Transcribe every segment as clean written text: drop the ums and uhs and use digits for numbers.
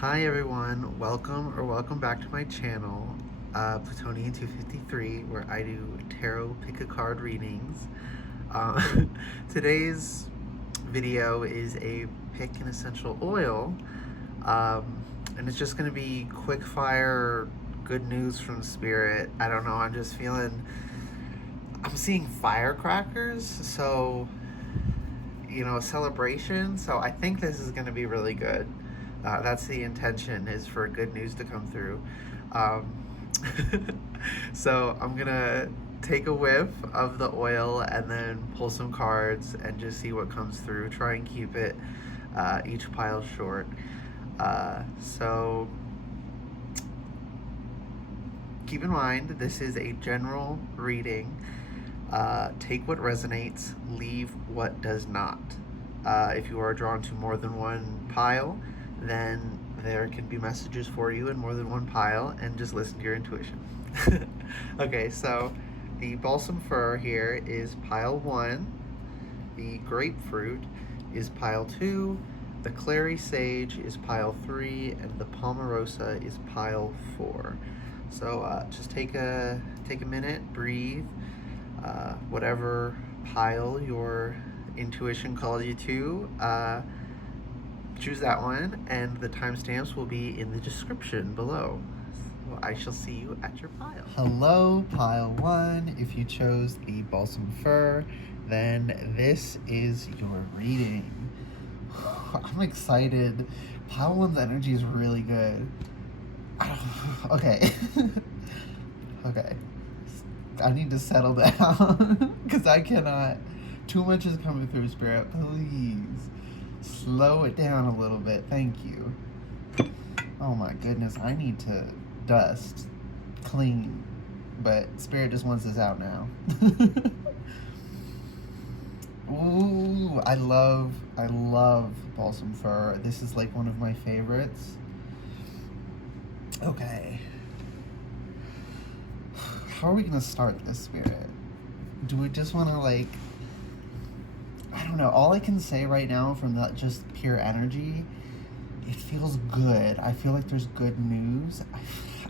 Hi everyone, welcome back to my channel, Plutonian 253, where I do tarot pick a card readings. Today's video is a pick an essential oil, and it's just gonna be quick fire, good news from spirit. I don't know, I'm seeing firecrackers, so a celebration. So I think this is going to be really good. That's the intention, is for good news to come through. Um, so I'm gonna take a whiff of the oil and then pull some cards and just see what comes through. Try and keep it each pile short. So keep in mind, this is a general reading. Take what resonates, leave what does not. If you are drawn to more than one pile, then there can be messages for you in more than one pile, and just listen to your intuition. Okay, so the balsam fir here is pile 1, the grapefruit is pile 2, the clary sage is pile 3, and the palmarosa is pile 4. So just take a minute, breathe. Whatever pile your intuition calls you to, choose that one, and the timestamps will be in the description below. So I shall see you at your pile. Hello, pile 1. If you chose the balsam fir, then this is your reading. I'm excited. Pile 1's energy is really good. Okay. Okay. I need to settle down because I cannot. Too much is coming through, Spirit. Please slow it down a little bit. Thank you. Oh my goodness, I need to dust, clean, but Spirit just wants this out now. Ooh, I love balsam fir. This is like one of my favorites. Okay. How are we gonna start this, Spirit? Do we just want to, like, I don't know. All I can say right now from that just pure energy, it feels good. I feel like there's good news.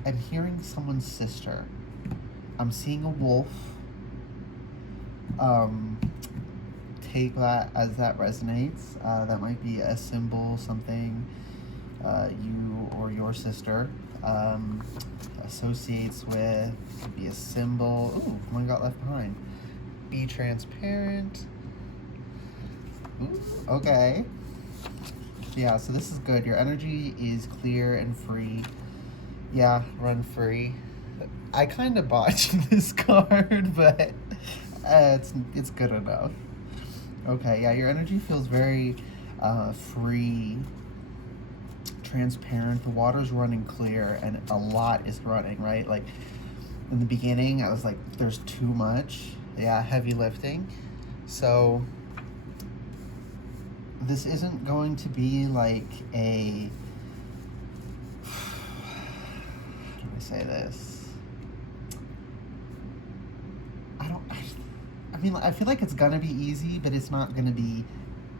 I'm hearing someone's sister. I'm seeing a wolf. Take that as that resonates. That might be a symbol, something you or your sister associates with. Could be a symbol. Ooh, one got left behind. Be transparent. Ooh, okay. Yeah, so this is good. Your energy is clear and free. Yeah, run free. I kind of botched this card, but it's good enough. Okay, yeah, your energy feels very free, transparent. The water's running clear, and a lot is running, right? Like, in the beginning, I was like, there's too much. Yeah, heavy lifting. So this isn't going to be like a, how do I say this? I mean, I feel like it's gonna be easy, but it's not gonna be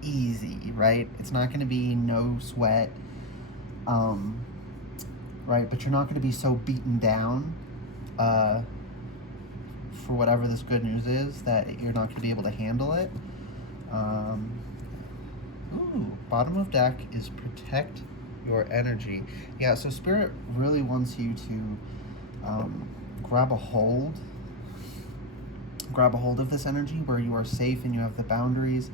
easy, right? It's not gonna be no sweat, right? But you're not gonna be so beaten down for whatever this good news is that you're not gonna be able to handle it. Ooh, bottom of deck is protect your energy. Yeah, so Spirit really wants you to grab a hold of this energy where you are safe and you have the boundaries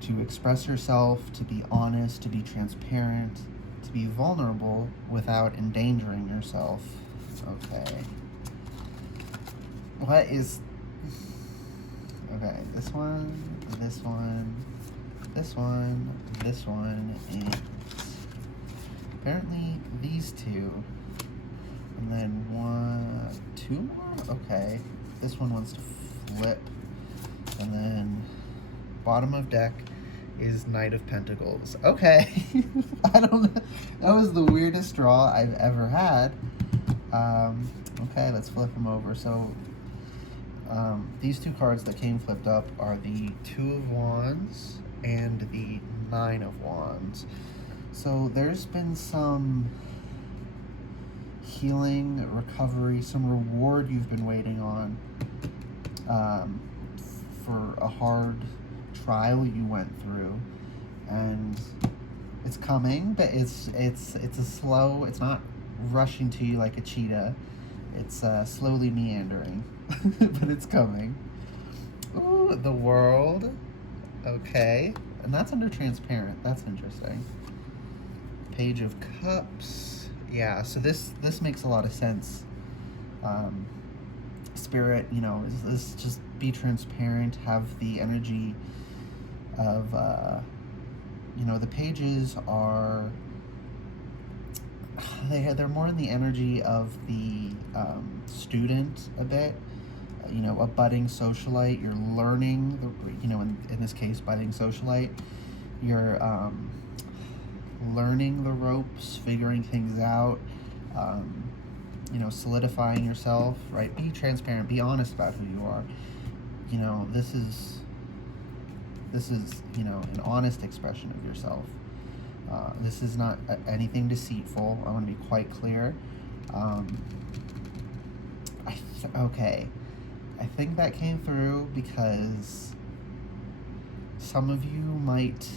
to express yourself, to be honest, to be transparent, to be vulnerable without endangering yourself. Okay. Okay, this one, this one, this one, this one, and apparently these two. And then two more? Okay. This one wants to flip. And then bottom of deck is Knight of Pentacles. Okay. I don't know. That was the weirdest draw I've ever had. Okay, let's flip them over. So these two cards that came flipped up are the Two of Wands and the Nine of Wands. So there's been some healing, recovery, some reward you've been waiting on, um, for a hard trial you went through, and it's coming, but it's a slow. It's not rushing to you like a cheetah. It's slowly meandering, but it's coming. Ooh, the world. Okay, and that's under transparent. That's interesting. Page of Cups. Yeah, so this makes a lot of sense. Um, Spirit, is just be transparent. Have the energy of the pages are they're more in the energy of the student a bit. A budding socialite. You're learning in this case, budding socialite. You're learning the ropes, figuring things out, solidifying yourself, right? Be transparent, be honest about who you are. This is an honest expression of yourself. This is not anything deceitful. I want to be quite clear. Okay. I think that came through because some of you might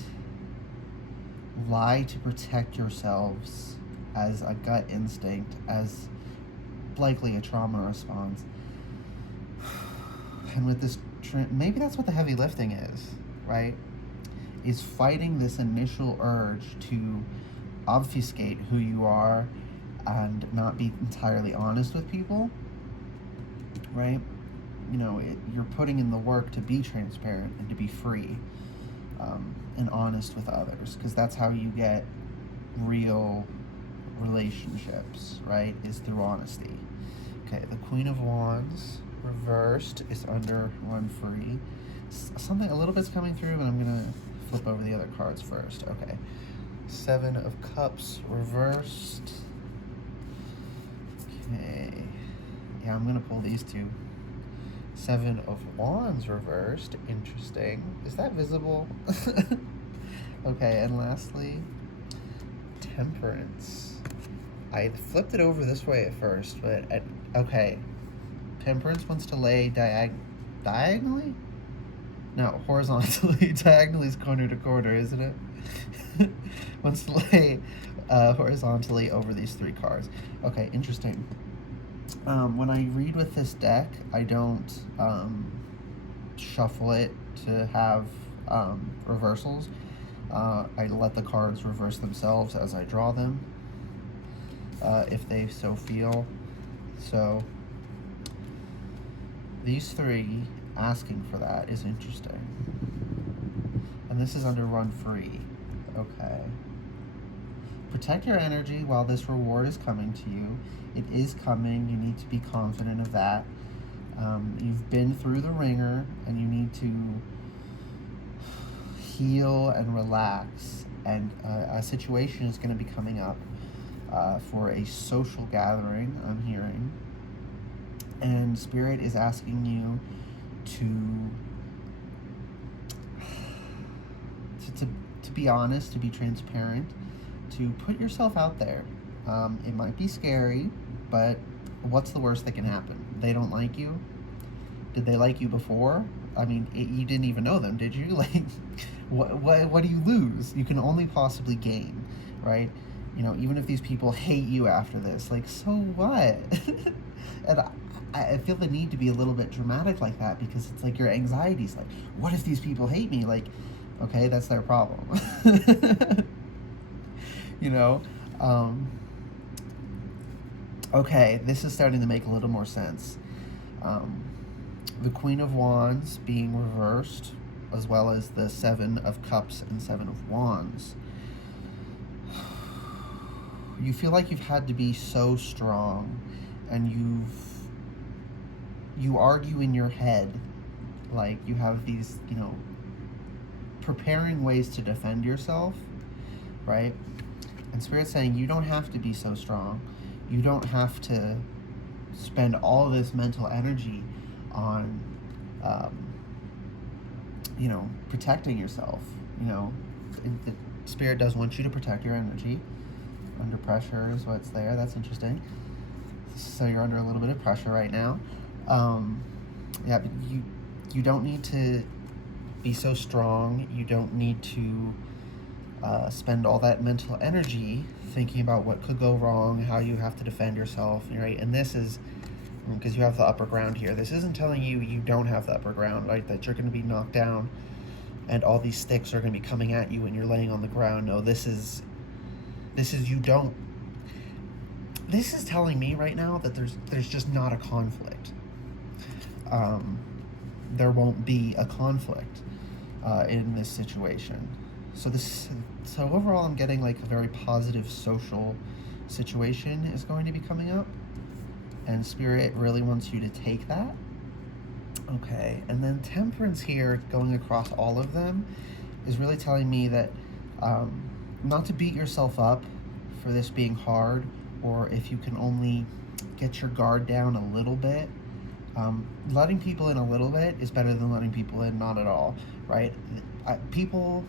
lie to protect yourselves as a gut instinct, as likely a trauma response. And with this, maybe that's what the heavy lifting is, right? Is fighting this initial urge to obfuscate who you are and not be entirely honest with people, right? You're putting in the work to be transparent and to be free, and honest with others, because that's how you get real relationships, right? Is through honesty. Okay, the Queen of Wands reversed is under Run Free. Something a little bit's coming through, and I'm gonna flip over the other cards first. Okay, Seven of Cups reversed. Okay, yeah, I'm gonna pull these two. Seven of Wands reversed. Interesting. Is that visible? Okay, and lastly, Temperance. I flipped it over this way at first, but okay. Temperance wants to lay diagonally? No, horizontally. Diagonally is corner to corner, isn't it? Wants to lay horizontally over these three cards. Okay, interesting. When I read with this deck, I don't shuffle it to have reversals. I let the cards reverse themselves as I draw them, if they so feel. So these three asking for that is interesting. And this is under Run Free. Okay. Protect your energy while this reward is coming to you. It is coming. You need to be confident of that. You've been through the ringer, and you need to heal and relax. And a situation is going to be coming up for a social gathering, I'm hearing. And Spirit is asking you to be honest, to be transparent, to put yourself out there. It might be scary, but what's the worst that can happen? They don't like you? Did they like you before? I mean, you didn't even know them, did you? Like, what do you lose? You can only possibly gain, right? Even if these people hate you after this, like, so what? And I feel the need to be a little bit dramatic like that, because it's like your anxiety's like, what if these people hate me? Like, okay, that's their problem. Okay, this is starting to make a little more sense. The Queen of Wands being reversed, as well as the Seven of Cups and Seven of Wands. You feel like you've had to be so strong, and you argue in your head, like you have these, preparing ways to defend yourself, right? And Spirit's saying you don't have to be so strong. You don't have to spend all this mental energy on, protecting yourself. Spirit does want you to protect your energy. Under pressure is what's there. That's interesting. So you're under a little bit of pressure right now. Yeah, but you don't need to be so strong. You don't need to spend all that mental energy thinking about what could go wrong, how you have to defend yourself, right? And this is because you have the upper ground here. This isn't telling you you don't have the upper ground, right? That you're going to be knocked down and all these sticks are going to be coming at you when you're laying on the ground. No, this is you don't. This is telling me right now that there's just not a conflict. There won't be a conflict in this situation. So overall, I'm getting like a very positive social situation is going to be coming up, and Spirit really wants you to take that. Okay, and then Temperance here, going across all of them, is really telling me that not to beat yourself up for this being hard, or if you can only get your guard down a little bit. Letting people in a little bit is better than letting people in not at all, right? People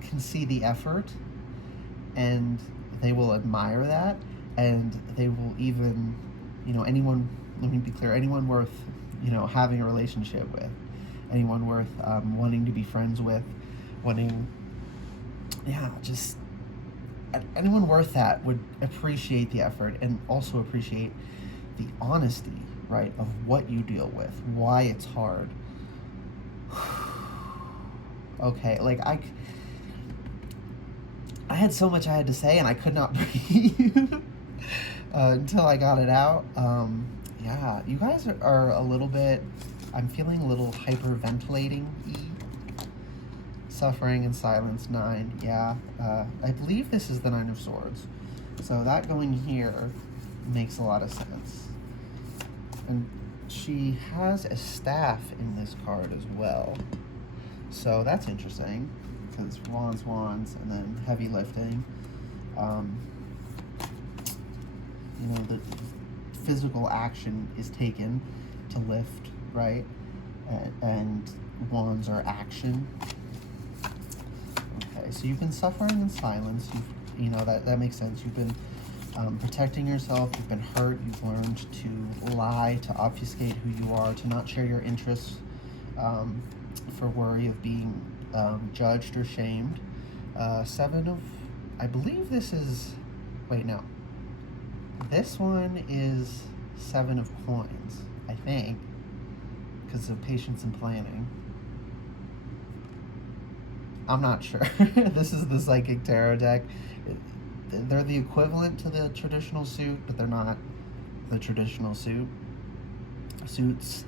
can see the effort, and they will admire that, and they will even, anyone, let me be clear, anyone worth, having a relationship with, anyone worth wanting to be friends with, just anyone worth that would appreciate the effort and also appreciate the honesty, right, of what you deal with, why it's hard. Okay, like I had so much I had to say and I could not breathe until I got it out. Yeah, you guys are a little bit, I'm feeling a little hyperventilating-y. Suffering and silence, 9. Yeah, I believe this is the 9 of Swords. So that going here makes a lot of sense. And she has a staff in this card as well. So that's interesting, because wands, and then heavy lifting. The physical action is taken to lift, right? And wands are action. Okay, so you've been suffering in silence. That makes sense. You've been protecting yourself. You've been hurt. You've learned to lie, to obfuscate who you are, to not share your interests for worry of being judged or shamed. 7 of, I believe this is, wait, no. This one is 7 of Coins, I think, because of patience and planning. I'm not sure. This is the Psychic Tarot deck. They're the equivalent to the traditional suit, but they're not the traditional suits.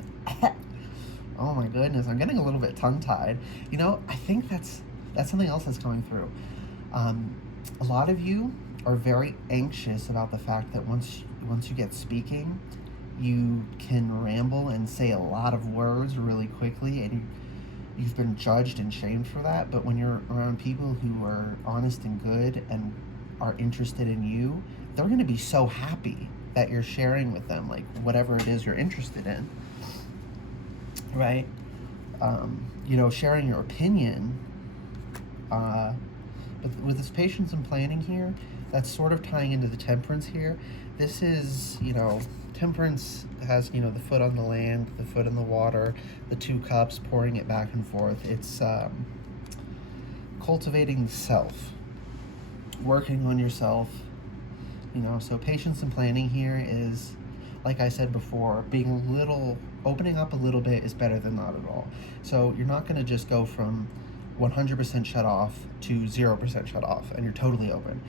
Oh my goodness, I'm getting a little bit tongue-tied. I think that's something else that's coming through. A lot of you are very anxious about the fact that once you get speaking, you can ramble and say a lot of words really quickly, and you've been judged and shamed for that. But when you're around people who are honest and good and are interested in you, they're going to be so happy that you're sharing with them, like, whatever it is you're interested in, right? Sharing your opinion. But with this patience and planning here, that's sort of tying into the Temperance here. This is, Temperance has, the foot on the land, the foot in the water, the 2 cups, pouring it back and forth. It's cultivating the self, working on yourself, so patience and planning here is, like I said before, opening up a little bit is better than not at all. So you're not going to just go from 100% shut off to 0% shut off and you're totally open.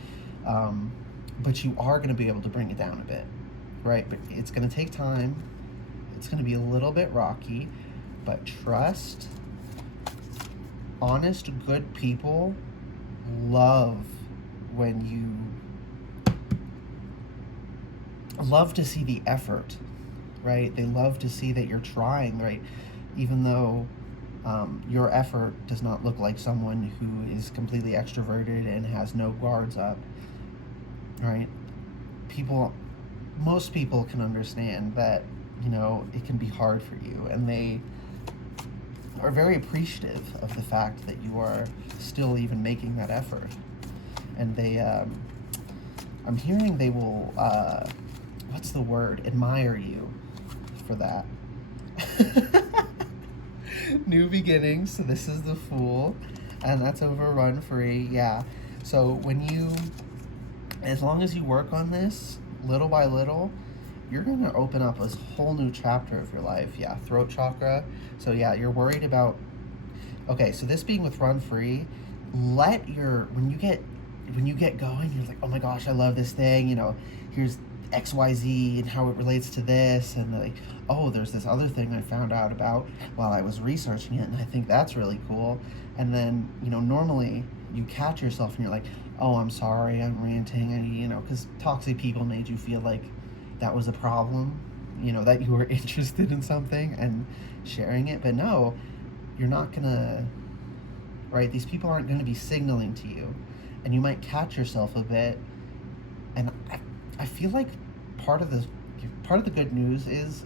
But you are going to be able to bring it down a bit, right? But it's going to take time. It's going to be a little bit rocky, but trust. Honest, good people love to see the effort, right? They love to see that you're trying, right? Even though your effort does not look like someone who is completely extroverted and has no guards up, right? Most people can understand that, it can be hard for you, and are very appreciative of the fact that you are still even making that effort. And they, I'm hearing they will, what's the word? Admire you for that. New beginnings. So this is the Fool, and that's over Run Free. Yeah. So as long as you work on this little by little, you're going to open up a whole new chapter of your life. Yeah, throat chakra. So yeah, you're worried about, okay, so this being with Run Free, when you get going, you're like, oh my gosh, I love this thing, here's XYZ and how it relates to this, and like, oh, there's this other thing I found out about while I was researching it, and I think that's really cool. And then, normally you catch yourself and you're like, oh, I'm sorry, I'm ranting, because toxic people made you feel like that was a problem, that you were interested in something and sharing it. But no, you're not gonna, right? These people aren't gonna be signaling to you, and you might catch yourself a bit. And I feel like part of the good news is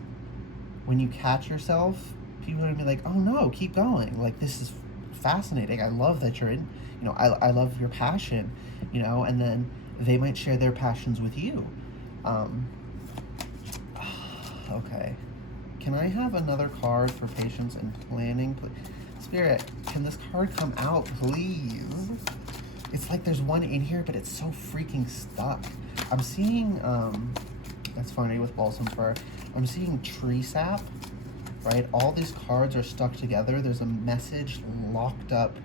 when you catch yourself, people are gonna be like, oh no, keep going. Like, this is fascinating. I love that you're in, I love your passion, and then they might share their passions with you. Okay. Can I have another card for patience and planning, please? Spirit, can this card come out, please? It's like there's one in here, but it's so freaking stuck. I'm seeing, that's funny with balsam fir. I'm seeing tree sap, right? All these cards are stuck together. There's a message locked up,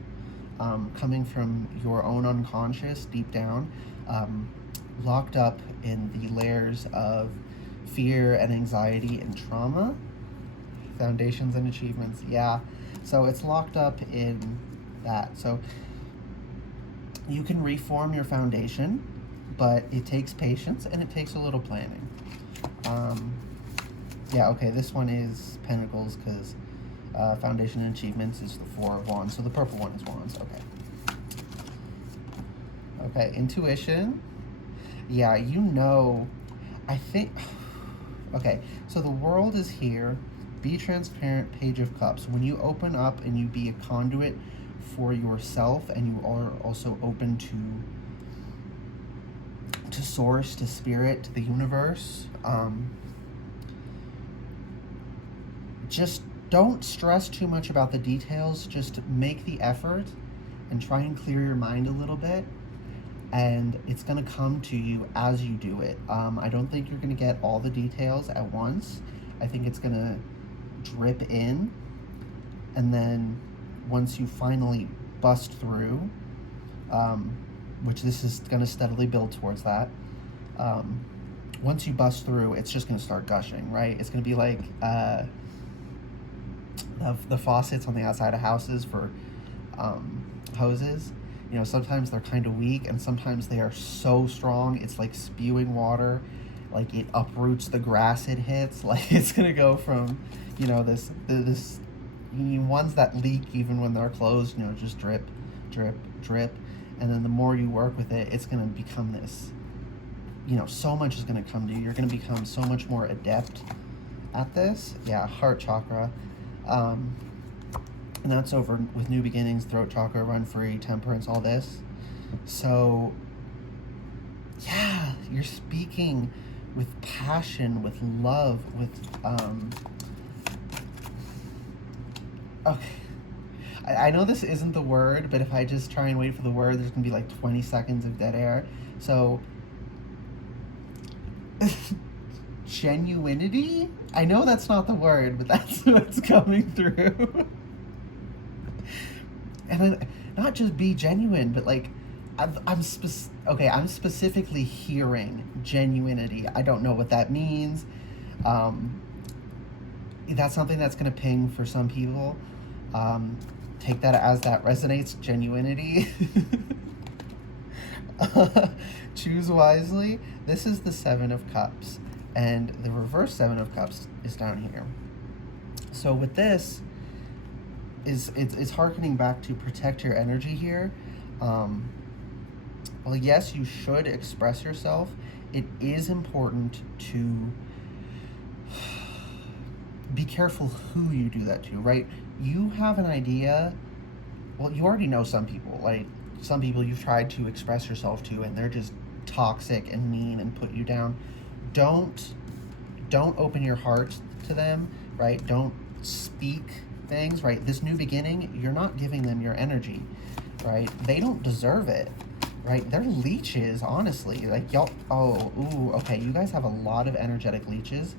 coming from your own unconscious, deep down, locked up in the layers of fear and anxiety and trauma. Foundations and achievements, yeah. So it's locked up in that. So you can reform your foundation, but it takes patience and it takes a little planning. Yeah, okay, this one is Pentacles because Foundation and Achievements is the Four of Wands. So the purple one is Wands, okay. Okay, Intuition. Yeah, I think, okay, so the World is here. Be transparent, Page of Cups. When you open up and you be a conduit for yourself, and you are also open to source, to spirit, to the universe, just don't stress too much about the details. Just make the effort and try and clear your mind a little bit, and it's going to come to you as you do it. I don't think you're going to get all the details at once. I think it's going to drip in, and then once you finally bust through, which this is going to steadily build towards that, once you bust through, it's just going to start gushing, right? It's going to be like the faucets on the outside of houses for hoses. Sometimes they're kind of weak, and sometimes they are so strong, it's like spewing water. Like, it uproots the grass it hits. Like, it's going to go from, this ones that leak even when they're closed, just drip, drip, drip. And then the more you work with it, it's going to become this, so much is going to come to you. You're going to become so much more adept at this. Yeah, heart chakra. And that's over with New Beginnings, throat chakra, Run Free, temperance, all this. So, yeah, you're speaking with passion, with love, with, okay. I know this isn't the word, but if I just try and wait for the word, there's going to be like 20 seconds of dead air. So, genuinity? I know that's not the word, but that's what's coming through. And then, not just be genuine, but like, I'm specifically hearing genuinity. I don't know what that means. That's something that's going to ping for some people. Take that as that resonates, genuinity. Choose wisely. This is the Seven of Cups, and the reverse Seven of Cups is down here. So with this, it's harkening back to protect your energy here. Well, yes, you should express yourself. It is important to be careful who you do that to, right? You have an idea. Well, you already know some people. Like, some people you've tried to express yourself to, and they're just toxic and mean and put you down. Don't don't open your heart to them, right? Don't speak things, right? This new beginning, you're not giving them your energy, right? They don't deserve it, right? They're leeches, honestly. Like, y'all, oh, ooh, okay, you guys have a lot of energetic leeches,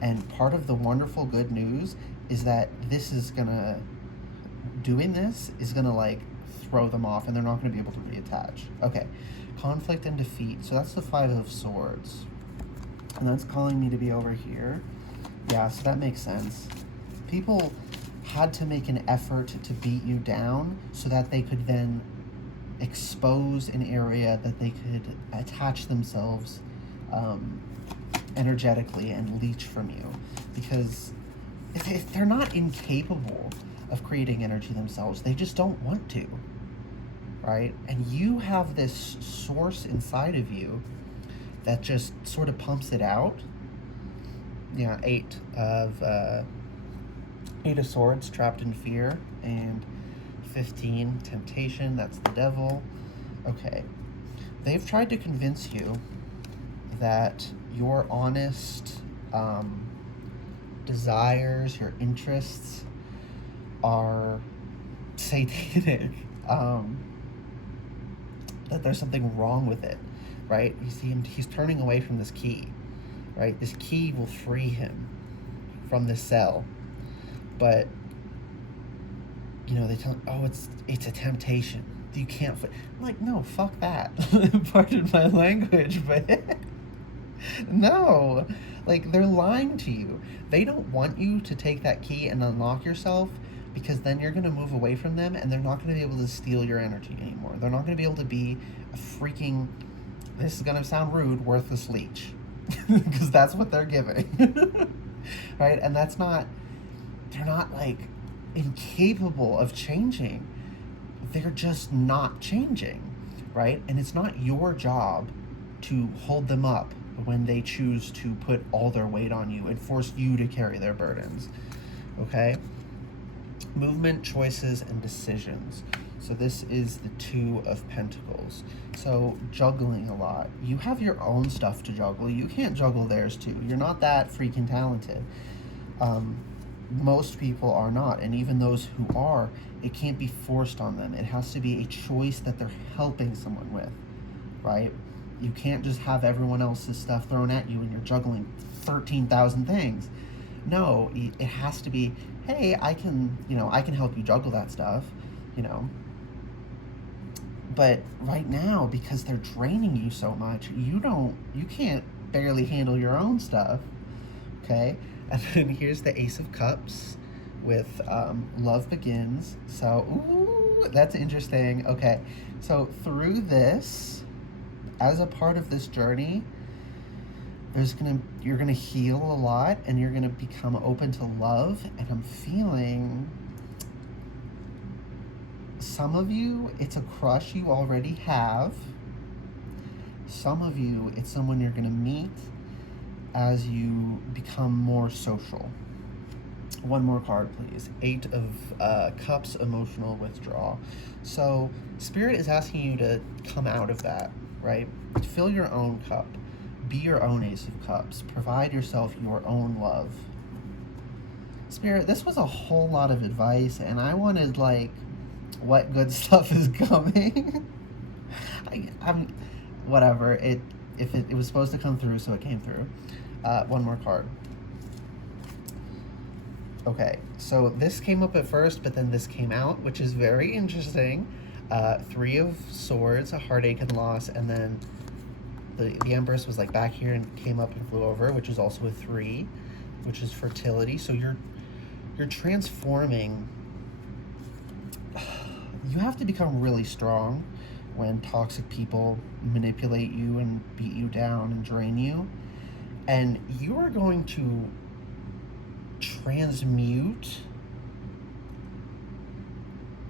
and part of the wonderful good news is that this is gonna, doing this is gonna, like, throw them off, and they're not gonna be able to reattach. Okay, conflict and defeat. So that's the Five of Swords. And that's calling me to be over here. Yeah, so that makes sense. People had to make an effort to beat you down so that they could then expose an area that they could attach themselves energetically and leech from you. Because if they're not incapable of creating energy themselves, they just don't want to, right? And you have this source inside of you that just sort of pumps it out. Yeah, Eight of Swords, trapped in fear, and 15, temptation, that's the devil. Okay, they've tried to convince you that your honest desires, your interests are satanic, that there's something wrong with it, right? You see him, he's turning away from this key, right? This key will free him from the cell. But, you know, they tell him, oh, it's a temptation. You can't I'm like, no, fuck that. Pardon my language, but no. Like, they're lying to you. They don't want you to take that key and unlock yourself, because then you're going to move away from them, and they're not going to be able to steal your energy anymore. They're not going to be able to be a freaking, this is going to sound rude, worthless leech. Because that's what they're giving. Right? And that's not, they're not, like, incapable of changing. They're just not changing, right? And it's not your job to hold them up when they choose to put all their weight on you and force you to carry their burdens, okay? Movement, choices, and decisions. So this is the Two of Pentacles. So juggling a lot. You have your own stuff to juggle. You can't juggle theirs too. You're not that freaking talented. Most people are not, and even those who are, it can't be forced on them. It has to be a choice that they're helping someone with, right? You can't just have everyone else's stuff thrown at you and you're juggling 13,000 things. No, it has to be, hey, I can help you juggle that stuff, you know. But right now, because they're draining you so much, you can't barely handle your own stuff, okay? And then here's the Ace of Cups with Love Begins. So, ooh, that's interesting. Okay, so through this, as a part of this journey, you're gonna heal a lot, and you're gonna become open to love. And I'm feeling some of you, it's a crush you already have. Some of you, it's someone you're gonna meet as you become more social. One more card, please. Eight of Cups, emotional withdrawal. So Spirit is asking you to come out of that, right? Fill your own cup. Be your own Ace of Cups. Provide yourself your own love. Spirit, this was a whole lot of advice, and I wanted, like, what good stuff is coming. I'm whatever. It was supposed to come through, so it came through. One more card. Okay, so this came up at first, but then this came out, which is very interesting. Three of Swords, a heartache and loss, and then the Empress was like back here and came up and flew over, which is also a 3, which is fertility. So you're transforming. You have to become really strong when toxic people manipulate you and beat you down and drain you. And you are going to transmute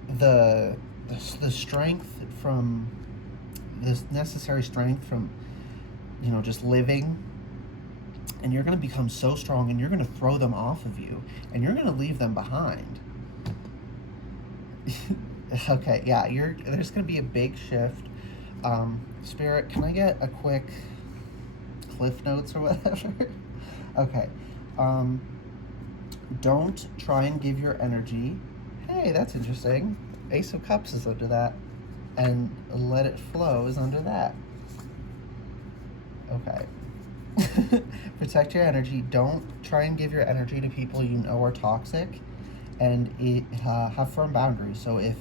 the strength from this necessary strength from, you know, just living And you're going to become so strong, and you're going to throw them off of you, and you're going to leave them behind. Okay, yeah, there's going to be a big shift. Spirit, can I get a quick cliff notes or whatever? Okay. Don't try and give your energy. Hey, that's interesting. Ace of Cups is under that. And let it flow is under that. Okay. Protect your energy. Don't try and give your energy to people you know are toxic. And have firm boundaries. So if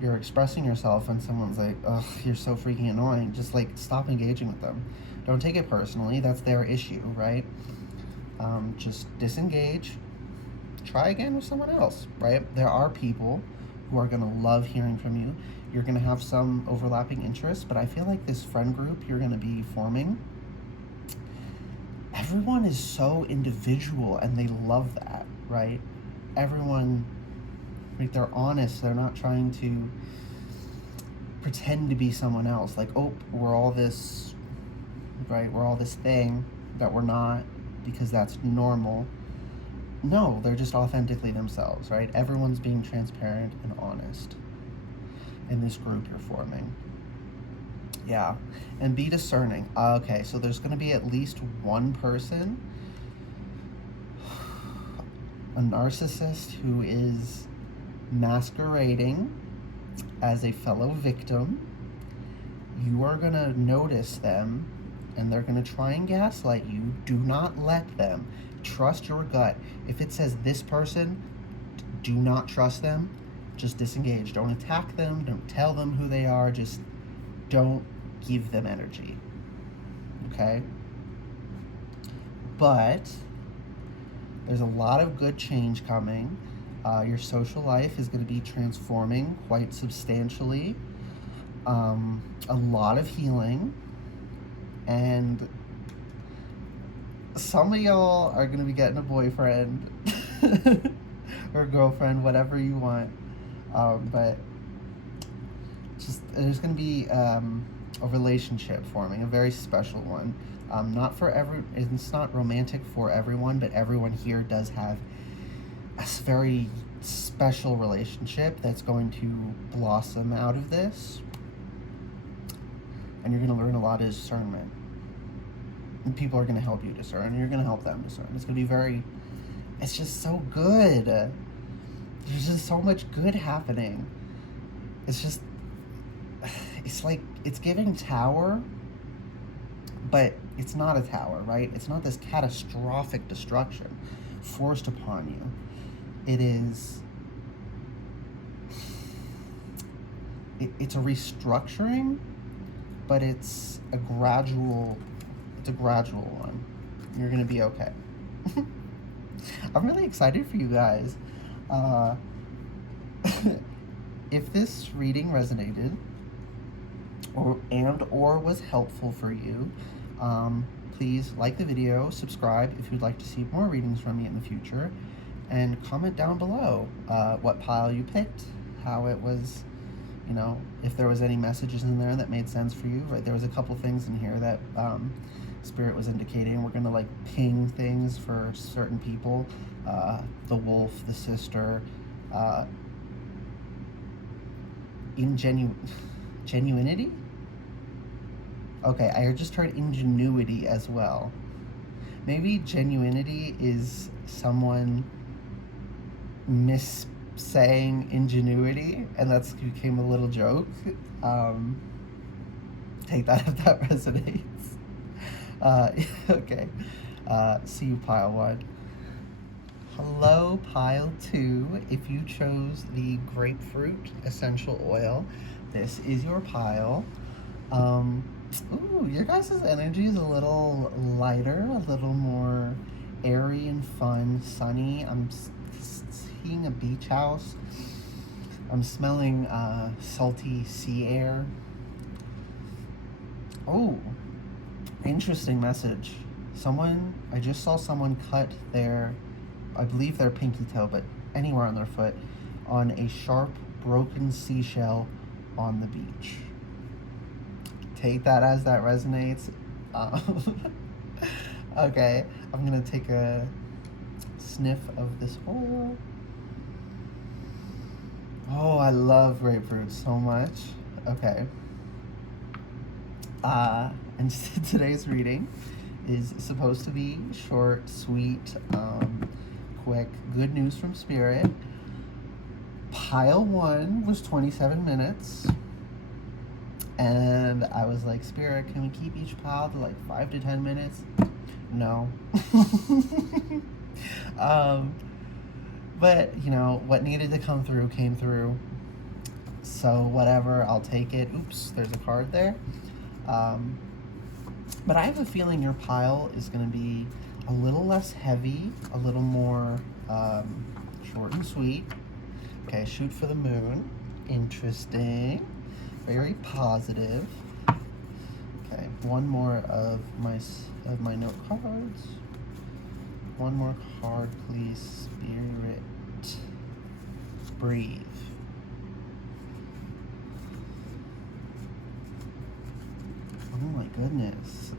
you're expressing yourself and someone's like, "Ugh, you're so freaking annoying," just like stop engaging with them. Don't take it personally. That's their issue, right? Just disengage. Try again with someone else, right? There are people who are going to love hearing from you. You're going to have some overlapping interests, but I feel like this friend group you're going to be forming, everyone is so individual and they love that, right? Everyone, like, they're honest. They're not trying to pretend to be someone else. Like, oh, we're all this, right? We're all this thing that we're not because that's normal. No, they're just authentically themselves, right? Everyone's being transparent and honest in this group you're forming. Yeah, and be discerning. Okay, so there's going to be at least one person, a narcissist who is masquerading as a fellow victim. You are going to notice them, and they're going to try and gaslight you. Do not let them. Trust your gut. If it says this person, do not trust them. Just disengage. Don't attack them. Don't tell them who they are. Just don't give them energy. Okay? But there's a lot of good change coming. Your social life is going to be transforming quite substantially. A lot of healing. And some of y'all are going to be getting a boyfriend or girlfriend, whatever you want. But just there's going to be a relationship forming, a very special one. Not for it's not romantic for everyone, but everyone here does have a very special relationship that's going to blossom out of this. And you're going to learn a lot of discernment. And people are going to help you discern, and you're going to help them discern. It's going to be it's just so good. There's just so much good happening. It's like, it's giving tower, but it's not a tower, right? It's not this catastrophic destruction forced upon you. It is, it's a restructuring, but it's a gradual one. You're gonna be okay. I'm really excited for you guys. If this reading resonated or was helpful for you, please like the video, subscribe if you'd like to see more readings from me in the future, and comment down below what pile you picked, how it was, if there was any messages in there that made sense for you. Right, there was a couple things in here that Spirit was indicating. We're gonna like ping things for certain people, the wolf, the sister, genuinity. Okay, I just heard ingenuity as well. Maybe genuinity is someone saying ingenuity, and that's became a little joke. Take that if that resonates. Okay. See you, pile 1. Hello, pile 2. If you chose the grapefruit essential oil, this is your pile. Ooh, your guys' energy is a little lighter, a little more airy and fun, sunny. I'm seeing a beach house. I'm smelling salty sea air. Oh, interesting message. I just saw someone cut I believe their pinky toe, but anywhere on their foot, on a sharp, broken seashell on the beach. Take that as that resonates. Okay, I'm gonna take a sniff of this oil. Oh, I love grapefruit so much. Okay. And today's reading is supposed to be short, sweet, quick. Good news from Spirit. Pile 1 was 27 minutes. And I was like, Spirit, can we keep each pile to like 5 to 10 minutes? No. But, you know, what needed to come through came through. So, whatever, I'll take it. Oops, there's a card there. But I have a feeling your pile is going to be a little less heavy, a little more short and sweet. Okay, shoot for the moon. Interesting. Very positive. Okay, one more of my note cards. One more card, please. Spirit. Breathe. Oh my goodness.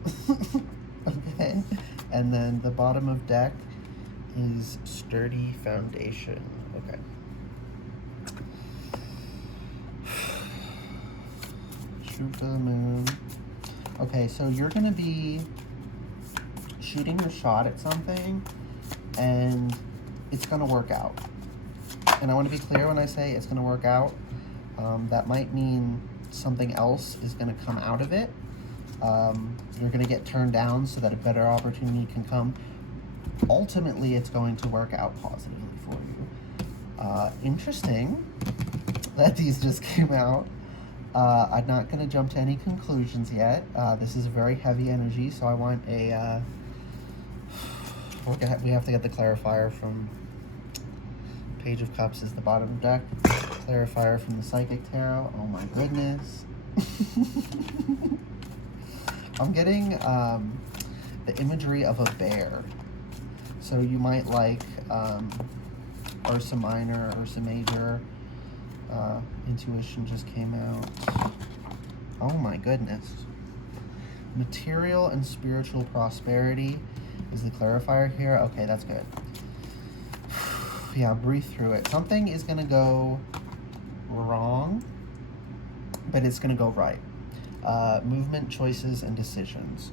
Okay. And then the bottom of deck is sturdy foundation. Okay. Shoot for the moon. Okay, so you're going to be shooting your shot at something, and it's going to work out. And I want to be clear when I say it's going to work out. That might mean something else is going to come out of it. You're going to get turned down so that a better opportunity can come. Ultimately, it's going to work out positively for you. Interesting that these just came out. I'm not going to jump to any conclusions yet. This is a very heavy energy, so I want a... we have to get the clarifier from Page of Cups is the bottom of the deck. Clarifier from the Psychic Tarot. Oh my goodness. I'm getting the imagery of a bear. So you might like Ursa Minor, Ursa Major. Intuition just came out. Oh my goodness. Material and spiritual prosperity is the clarifier here. Okay, that's good. Yeah, breathe through it. Something is going to go wrong, but it's going to go right. Movement, choices, and decisions.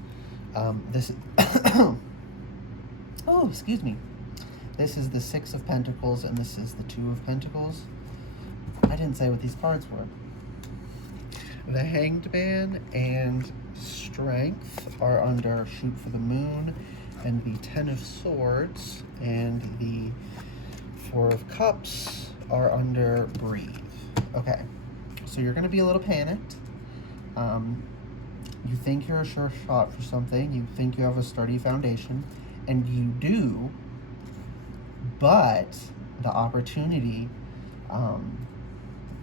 This oh, excuse me. This is the Six of Pentacles, and this is the Two of Pentacles. I didn't say what these cards were. The Hanged Man and Strength are under Shoot for the Moon, and the Ten of Swords and the Four of Cups are under Breathe. Okay, so you're going to be a little panicked. You think you're a sure shot for something. You think you have a sturdy foundation, and you do, but the opportunity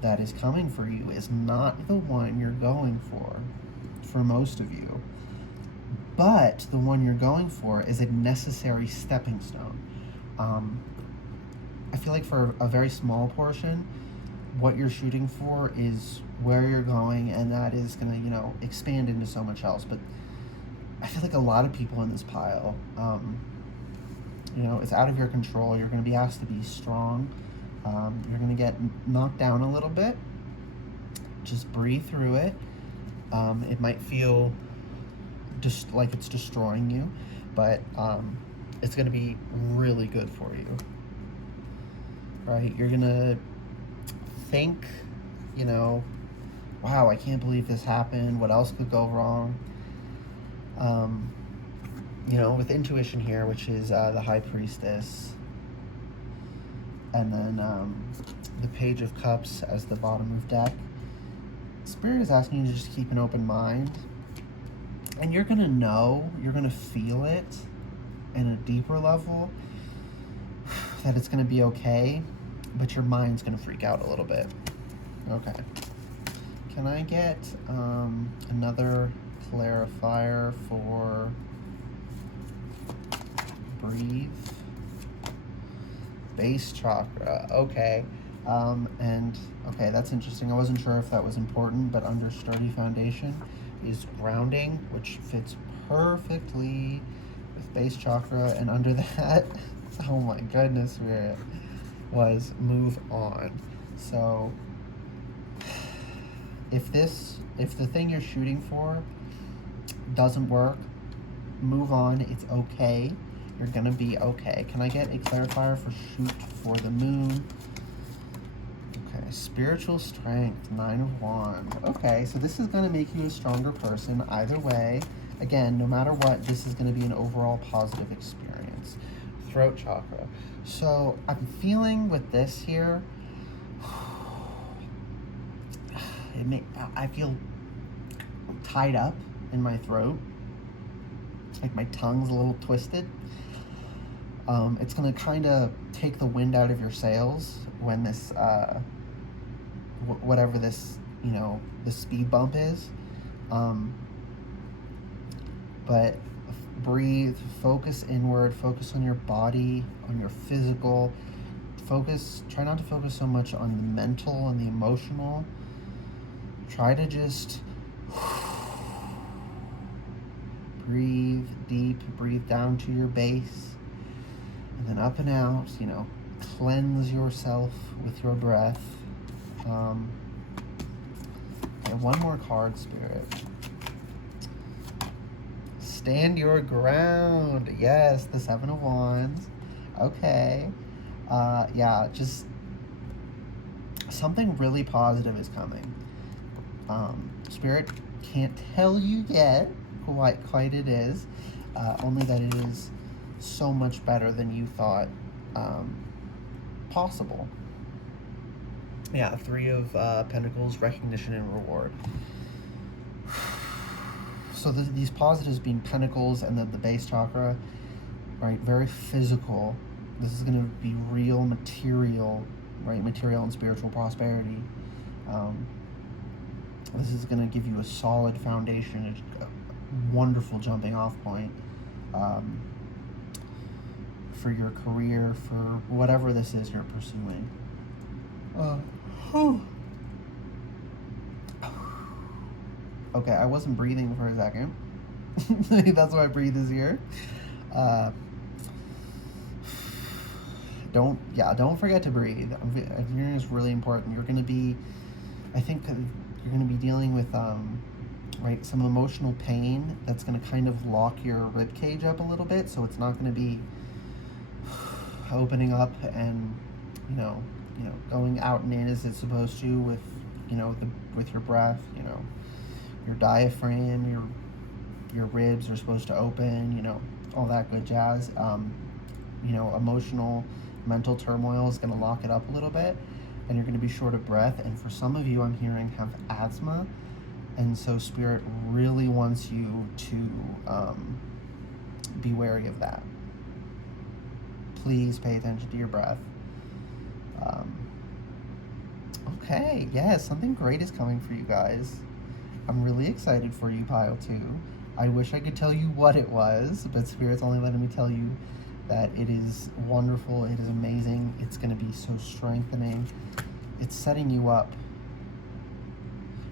that is coming for you is not the one you're going for most of you. But the one you're going for is a necessary stepping stone. I feel like for a very small portion, what you're shooting for is where you're going, and that is going to, you know, expand into so much else. But I feel like a lot of people in this pile, you know, it's out of your control. You're going to be asked to be strong. You're going to get knocked down a little bit. Just breathe through it. It might feel just like it's destroying you, but it's going to be really good for you. Right? You're going to think, you know, wow, I can't believe this happened. What else could go wrong? You know, with intuition here, which is the High Priestess, and then the Page of Cups as the bottom of deck. Spirit is asking you to just keep an open mind, and you're gonna know, you're gonna feel it in a deeper level that it's gonna be okay, but your mind's gonna freak out a little bit. Okay. Can I get another clarifier for Breathe? Base chakra. Okay. And okay, that's interesting. I wasn't sure if that was important, but under sturdy foundation is grounding, which fits perfectly with base chakra, and under that, oh my goodness, Spirit, was move on. So if the thing you're shooting for doesn't work, move on. It's okay. You're gonna be okay. Can I get a clarifier for shoot for the moon? Okay, spiritual strength, 9 of Wands. Okay, so this is gonna make you a stronger person either way. Again, no matter what, this is gonna be an overall positive experience. Throat chakra. So I'm feeling with this here, I feel tied up in my throat. Like my tongue's a little twisted. It's gonna kind of take the wind out of your sails when this, whatever this, the speed bump is. But breathe, focus inward, focus on your body, on your physical. Try not to focus so much on the mental and the emotional. Try to just breathe deep, breathe down to your base, and then up and out, cleanse yourself with your breath. Okay, one more card, Spirit. Stand your ground. Yes, the 7 of Wands. Okay. Yeah, just something really positive is coming. Spirit can't tell you yet quite it is, only that it is so much better than you thought possible. Yeah, 3 of Pentacles, recognition and reward. So these positives being Pentacles and then the base chakra, right? Very physical. This is going to be real material, right? Material and spiritual prosperity. This is going to give you a solid foundation, a wonderful jumping off point for your career, for whatever this is you're pursuing. Okay, I wasn't breathing for a second. That's why breathe is here. Don't forget to breathe. Breathing is really important. I think you're gonna be dealing with right, some emotional pain that's gonna kind of lock your rib cage up a little bit, so it's not gonna be opening up and going out and in as it's supposed to with with your breath. Your diaphragm, your ribs are supposed to open, all that good jazz. Emotional, mental turmoil is going to lock it up a little bit, and you're going to be short of breath. And for some of you, I'm hearing have asthma, and so Spirit really wants you to be wary of that. Please pay attention to your breath. Okay, yes, something great is coming for you guys. I'm really excited for you, Pile 2. I wish I could tell you what it was, but Spirit's only letting me tell you that it is wonderful, it is amazing, it's going to be so strengthening. It's setting you up.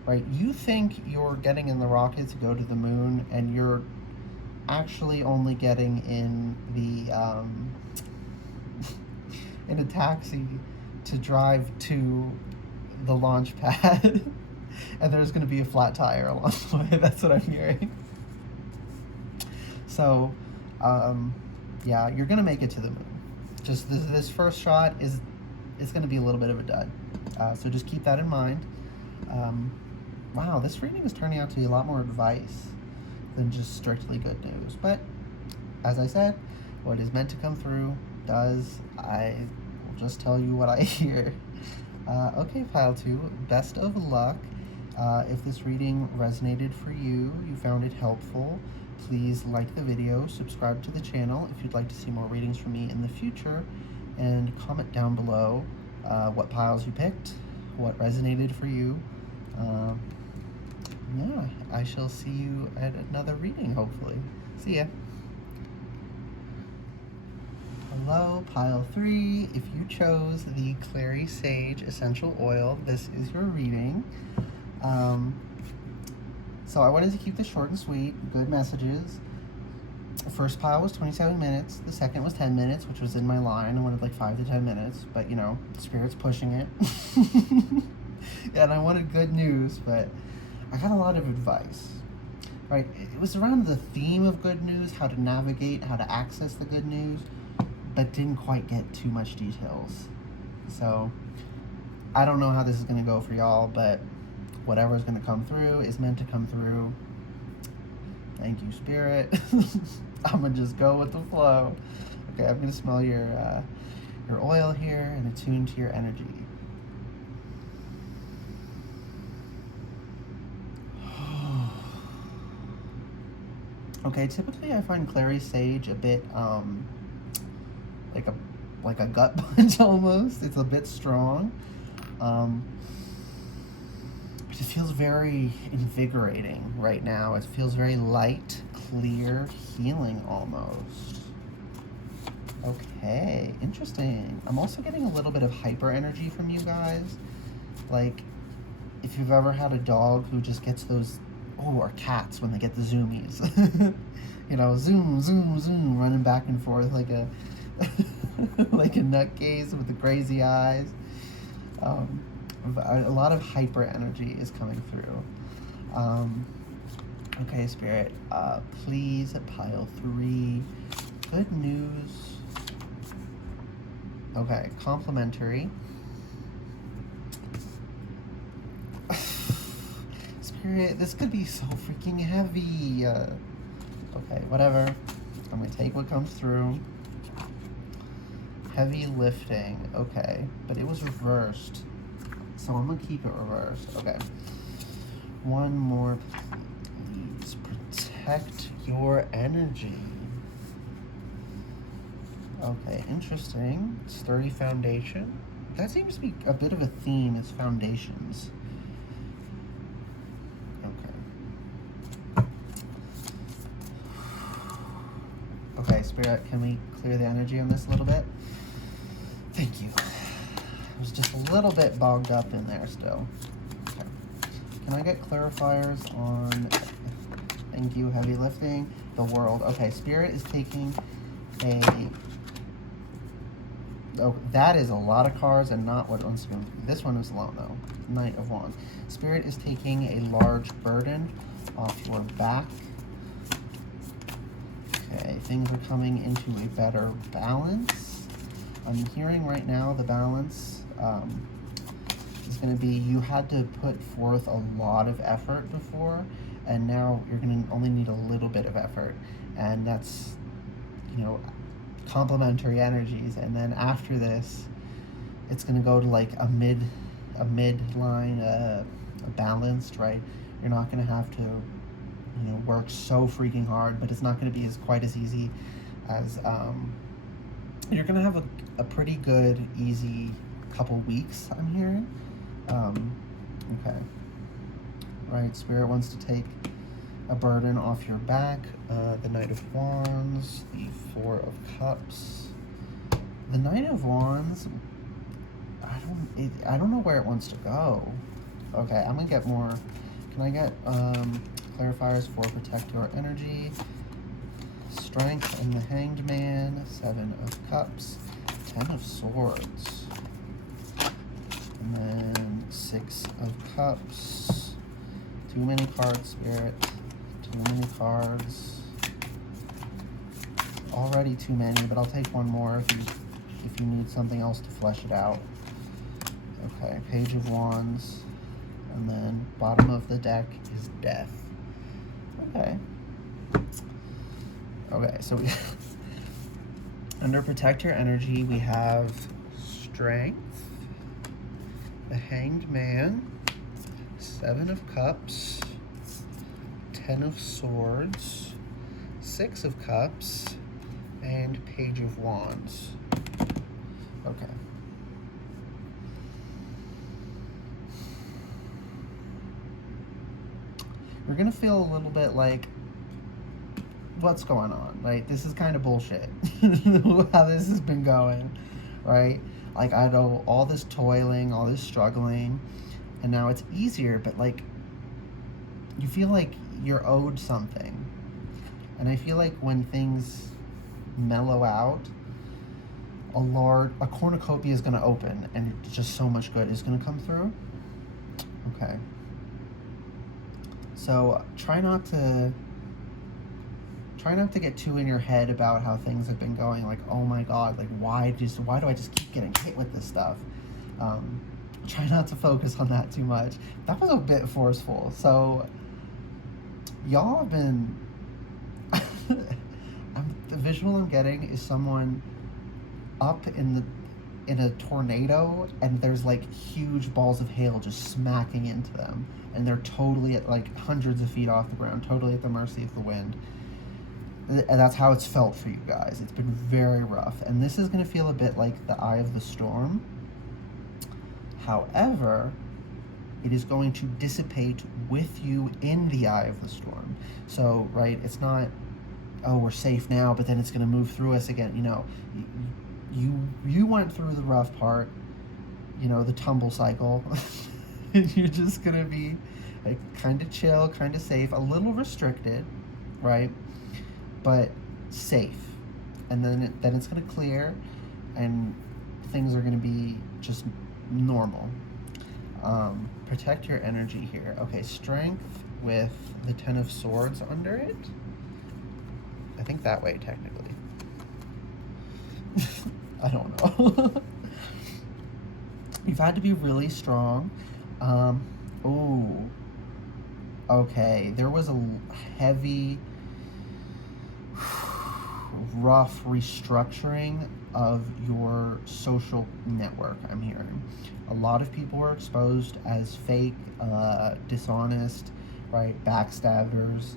Right? You think you're getting in the rocket to go to the moon, and you're actually only getting in the in a taxi to drive to the launch pad. And there's going to be a flat tire along the way. That's what I'm hearing. So, yeah, you're going to make it to the moon. Just this first shot it's going to be a little bit of a dud. So just keep that in mind. Wow, this reading is turning out to be a lot more advice than just strictly good news. But, as I said, what is meant to come through does. I will just tell you what I hear. Okay, Pile 2, best of luck. If this reading resonated for you, you found it helpful, please like the video, subscribe to the channel if you'd like to see more readings from me in the future, and comment down below what piles you picked, what resonated for you. Yeah, I shall see you at another reading, hopefully. See ya. Hello, Pile 3. If you chose the Clary Sage Essential Oil, this is your reading. So I wanted to keep this short and sweet, good messages. The first pile was 27 minutes. The second was 10 minutes, which was in my line. I wanted like 5 to 10 minutes, but you know, Spirit's pushing it. And I wanted good news, but I got a lot of advice. Right? It was around the theme of good news, how to navigate, how to access the good news, but didn't quite get too much details. So I don't know how this is going to go for y'all, but whatever is going to come through is meant to come through. Thank you, Spirit. I'm going to just go with the flow. Okay, I'm going to smell your oil here and attune to your energy. Okay, typically I find clary sage a bit like a gut punch almost. It's a bit strong. It feels very invigorating right now. It feels very light, clear, healing almost. Okay, interesting. I'm also getting a little bit of hyper energy from you guys. Like, if you've ever had a dog who just gets those, or cats when they get the zoomies. You know, zoom, zoom, zoom, running back and forth like a like a nutcase with the crazy eyes. A lot of hyper energy is coming through. Okay, Spirit, please, pile 3. Good news. Okay, complimentary. Spirit, this could be so freaking heavy. Okay, whatever. I'm gonna take what comes through. Heavy lifting, okay, but it was reversed. So I'm gonna keep it reversed. Okay. One more, please. Protect your energy. Okay, interesting. Sturdy foundation. That seems to be a bit of a theme, is foundations. Okay. Okay, Spirit, can we clear the energy on this a little bit? Thank you. It was just a little bit bogged up in there still. Okay. Can I get clarifiers on, thank you, heavy lifting, the world. Okay, Spirit is taking a, oh, that is a lot of cards and not what one's going to be. This one is alone though, Knight of Wands. Spirit is taking a large burden off your back. Okay, things are coming into a better balance. I'm hearing right now the balance is going to be, you had to put forth a lot of effort before, and now you're going to only need a little bit of effort, and that's, you know, complementary energies. And then after this, it's going to go to like a midline, a balanced, right? You're not going to have to, you know, work so freaking hard, but it's not going to be quite as easy as you're going to have a pretty good, easy couple weeks, I'm hearing. Okay. Right, Spirit wants to take a burden off your back. The Knight of Wands, the Four of Cups. The Knight of Wands, I don't know where it wants to go. Okay, I'm gonna get more. Can I get clarifiers for Protect Your Energy? Strength and the Hanged Man, 7 of Cups, 10 of Swords, and then 6 of Cups. Too many cards, Spirit. Too many cards. Already too many, but I'll take one more if you need something else to flesh it out. Okay, Page of Wands, and then bottom of the deck is Death. Okay. Okay, so we under Protect Your Energy, we have Strength, the Hanged Man, 7 of Cups, 10 of Swords, 6 of Cups, and Page of Wands. Okay. We're gonna feel a little bit like, what's going on, right? This is kind of bullshit, how this has been going, right? Like, I know all this toiling, all this struggling, and now it's easier, but like, you feel like you're owed something. And I feel like when things mellow out, a cornucopia is going to open, and just so much good is going to come through. Okay. So try not to get too in your head about how things have been going. Like, oh my God, like why do I just keep getting hit with this stuff? Try not to focus on that too much. That was a bit forceful. So y'all have been. The visual I'm getting is someone up in a tornado, and there's like huge balls of hail just smacking into them, and they're totally at like hundreds of feet off the ground, totally at the mercy of the wind. And that's how it's felt for you guys. It's been very rough, and this is going to feel a bit like the eye of the storm. However, it is going to dissipate with you in the eye of the storm. So, right, it's not, oh, we're safe now, but then it's going to move through us again. You know, you went through the rough part, you know, the tumble cycle. You're just going to be like kind of chill, kind of safe, a little restricted, right? But safe. And then it's going to clear, and things are going to be just normal. Protect your energy here. Okay, strength with the 10 of Swords under it. I think that way, technically. I don't know. You've had to be really strong. Okay. There was a heavy, rough restructuring of your social network, I'm hearing. A lot of people were exposed as fake, dishonest, right, backstabbers,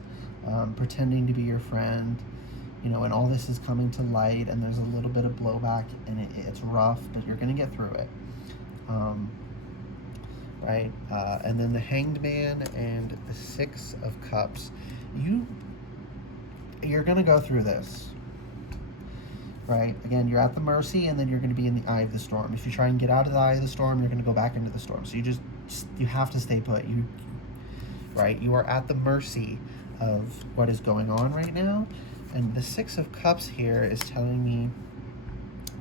pretending to be your friend, you know, and all this is coming to light, and there's a little bit of blowback, and it's rough, but you're going to get through it. Right? And then the Hanged Man and the 6 of Cups. You're going to go through this. Right? Again, you're at the mercy, and then you're going to be in the eye of the storm. If you try and get out of the eye of the storm, you're going to go back into the storm. So you have to stay put. Right? You are at the mercy of what is going on right now. And the 6 of Cups here is telling me,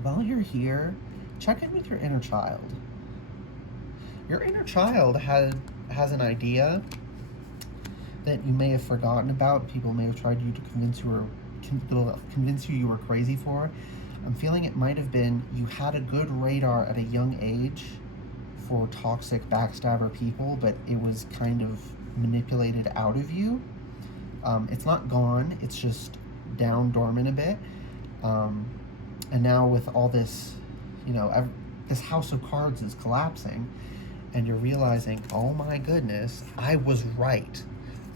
while you're here, check in with your inner child. Your inner child has an idea that you may have forgotten about. People may have tried to convince you you were crazy for. I'm feeling it might have been you had a good radar at a young age for toxic backstabber people, but it was kind of manipulated out of you. It's not gone, it's just down dormant a bit. And now with all this, you know, this house of cards is collapsing, and you're realizing, oh my goodness, I was right.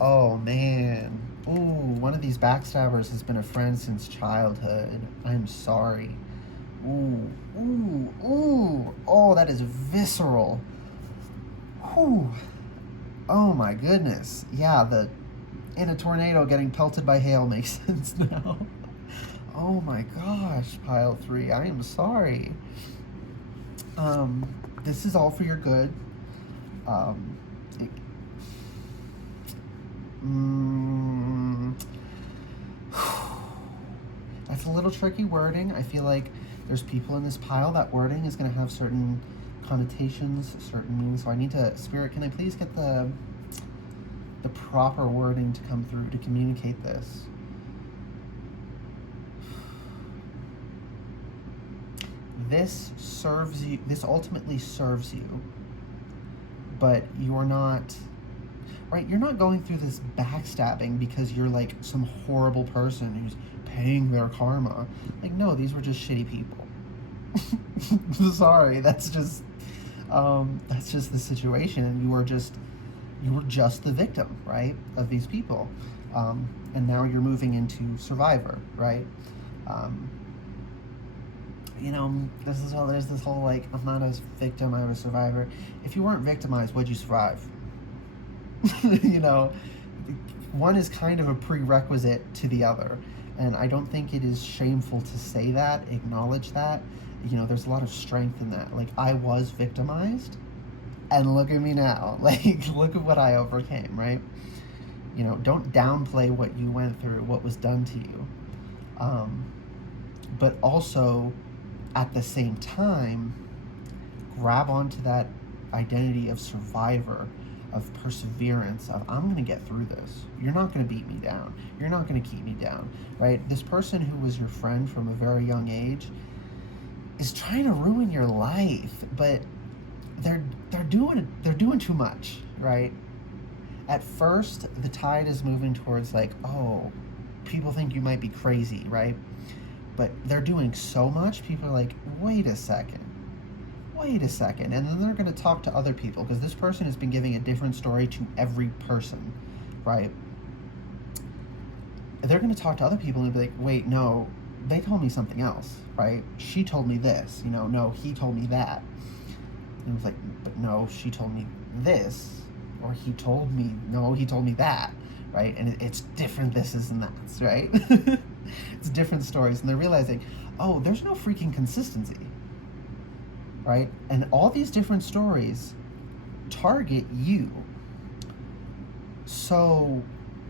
Oh man. Ooh, one of these backstabbers has been a friend since childhood. I'm sorry. Ooh. Oh, that is visceral. Ooh. Oh my goodness. Yeah, in a tornado getting pelted by hail makes sense now. Oh my gosh, pile 3. I am sorry. This is all for your good. That's a little tricky wording. I feel like there's people in this pile that wording is going to have certain connotations, certain meanings. So I need to, Spirit, can I please get the proper wording to come through to communicate this? This serves you, this ultimately serves you, but you're not, right? You're not going through this backstabbing because you're like some horrible person who's paying their karma. Like, no, these were just shitty people. Sorry, that's just the situation. You were just the victim, right, of these people. And now you're moving into survivor, right? You know, there's this whole like, I'm not a victim, I'm a survivor. If you weren't victimized, would you survive? You know, one is kind of a prerequisite to the other. And I don't think it is shameful to say that, acknowledge that. You know, there's a lot of strength in that. Like, I was victimized, and look at me now. Like, look at what I overcame, right? Don't downplay what you went through, what was done to you. But also, at the same time, grab onto that identity of survivor, of perseverance, of I'm going to get through this. You're not going to beat me down. You're not going to keep me down, right? This person who was your friend from a very young age is trying to ruin your life, but they're doing too much, right? At first, the tide is moving towards like, oh, people think you might be crazy, right? But they're doing so much, people are like, wait a second. And then they're going to talk to other people, because this person has been giving a different story to every person, right? They're going to talk to other people and be like, wait, no, they told me something else, right? She told me this, no, he told me that. And it's like, but no, she told me this, or he told me that, right? And it's different thises and that's, right? It's different stories, and they're realizing, oh, there's no freaking consistency, right? And all these different stories target you. So,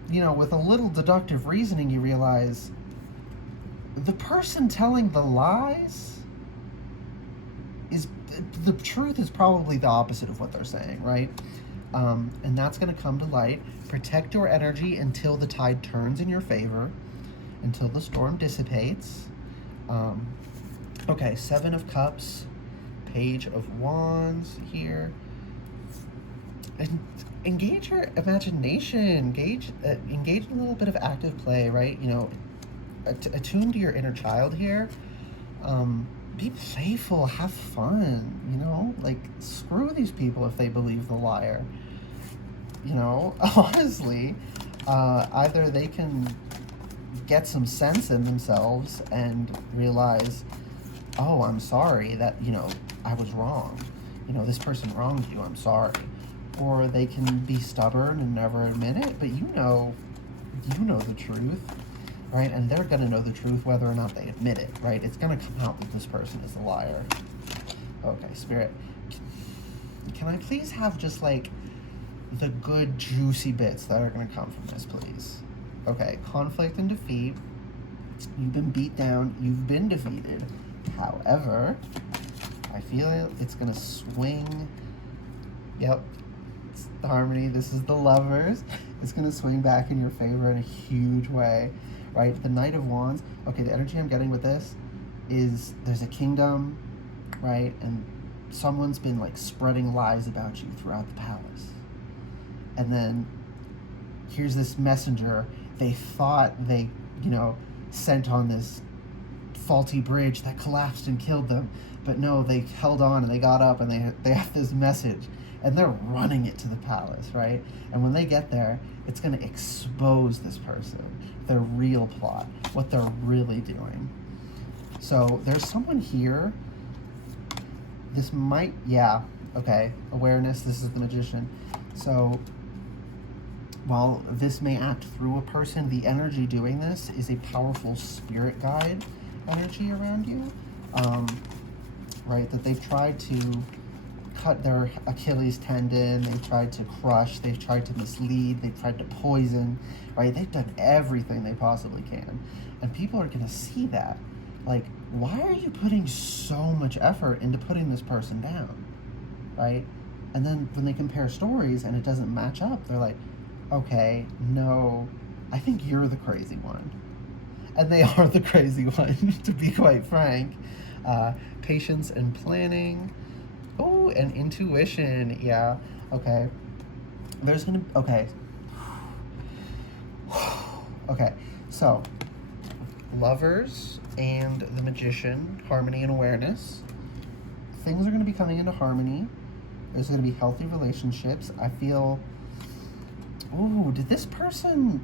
with a little deductive reasoning, you realize the person telling the lies is, the truth is probably the opposite of what they're saying, right? And that's going to come to light. Protect your energy until the tide turns in your favor, until the storm dissipates. Okay, 7 of Cups, Page of Wands here. And engage your imagination. Engage in a little bit of active play, right? Attune to your inner child here. Be playful, have fun, like, screw these people if they believe the liar. Honestly, either they can get some sense in themselves and realize, oh, I'm sorry that, I was wrong. This person wronged you, I'm sorry. Or they can be stubborn and never admit it, but you know the truth, right? And they're going to know the truth whether or not they admit it, right? It's going to come out that this person is a liar. Okay, Spirit, can I please have just, like, the good, juicy bits that are going to come from this, please? Okay, conflict and defeat. You've been beat down. You've been defeated. However, I feel it's going to swing. Yep, it's the harmony. This is the Lovers. It's going to swing back in your favor in a huge way, right? The Knight of Wands. Okay, the energy I'm getting with this is there's a kingdom, right? And someone's been, like, spreading lies about you throughout the palace. And then here's this messenger they thought they, sent on this faulty bridge that collapsed and killed them. But no, they held on and they got up and they have this message. And they're running it to the palace, right? And when they get there, it's going to expose this person, their real plot, what they're really doing. So there's someone here. This might, awareness, this is the Magician. So while this may act through a person, the energy doing this is a powerful spirit guide energy around you, right? That they've tried to cut their Achilles tendon, they've tried to crush, they've tried to mislead, they've tried to poison, right? They've done everything they possibly can. And people are going to see that. Like, why are you putting so much effort into putting this person down, right? And then when they compare stories and it doesn't match up, they're like, okay, no, I think you're the crazy one. And they are the crazy one, to be quite frank. Patience and planning. Oh, and intuition. Yeah, okay. There's gonna, okay. Okay, so, Lovers and the Magician, harmony and awareness. Things are gonna be coming into harmony. There's gonna be healthy relationships. I feel, ooh, did this person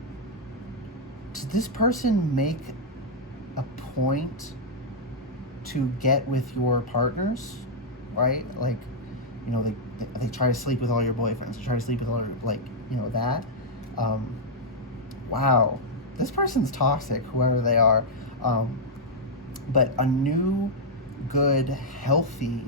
make a point to get with your partners, right? Like, they try to sleep with all your boyfriends, they try to sleep with all your, that. Wow, this person's toxic, whoever they are. But a new, good, healthy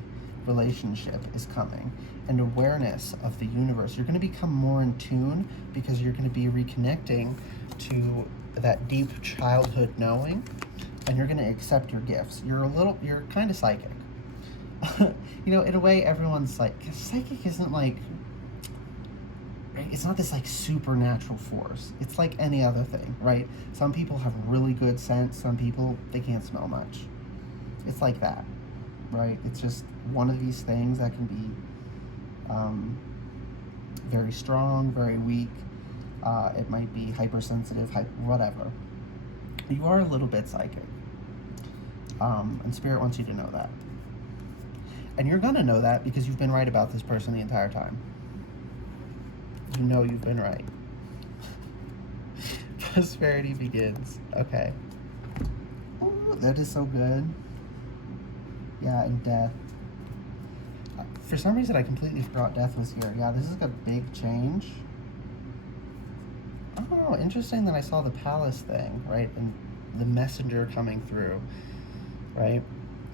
relationship is coming, and awareness of the universe. You're going to become more in tune because you're going to be reconnecting to that deep childhood knowing, and you're going to accept your gifts. You're kind of psychic. You know, in a way, everyone's like, psychic isn't like, it's not this like supernatural force. It's like any other thing, right? Some people have really good sense. Some people, they can't smell much. It's like that, right? It's just one of these things that can be very strong, very weak. It might be hypersensitive, whatever. You are a little bit psychic. And Spirit wants you to know that. And you're going to know that because you've been right about this person the entire time. You know you've been right. Prosperity begins. Okay. Ooh, that is so good. Yeah, and death. For some reason, I completely forgot death was here. Yeah, this is a big change. Oh, interesting that I saw the palace thing, right? And the messenger coming through, right?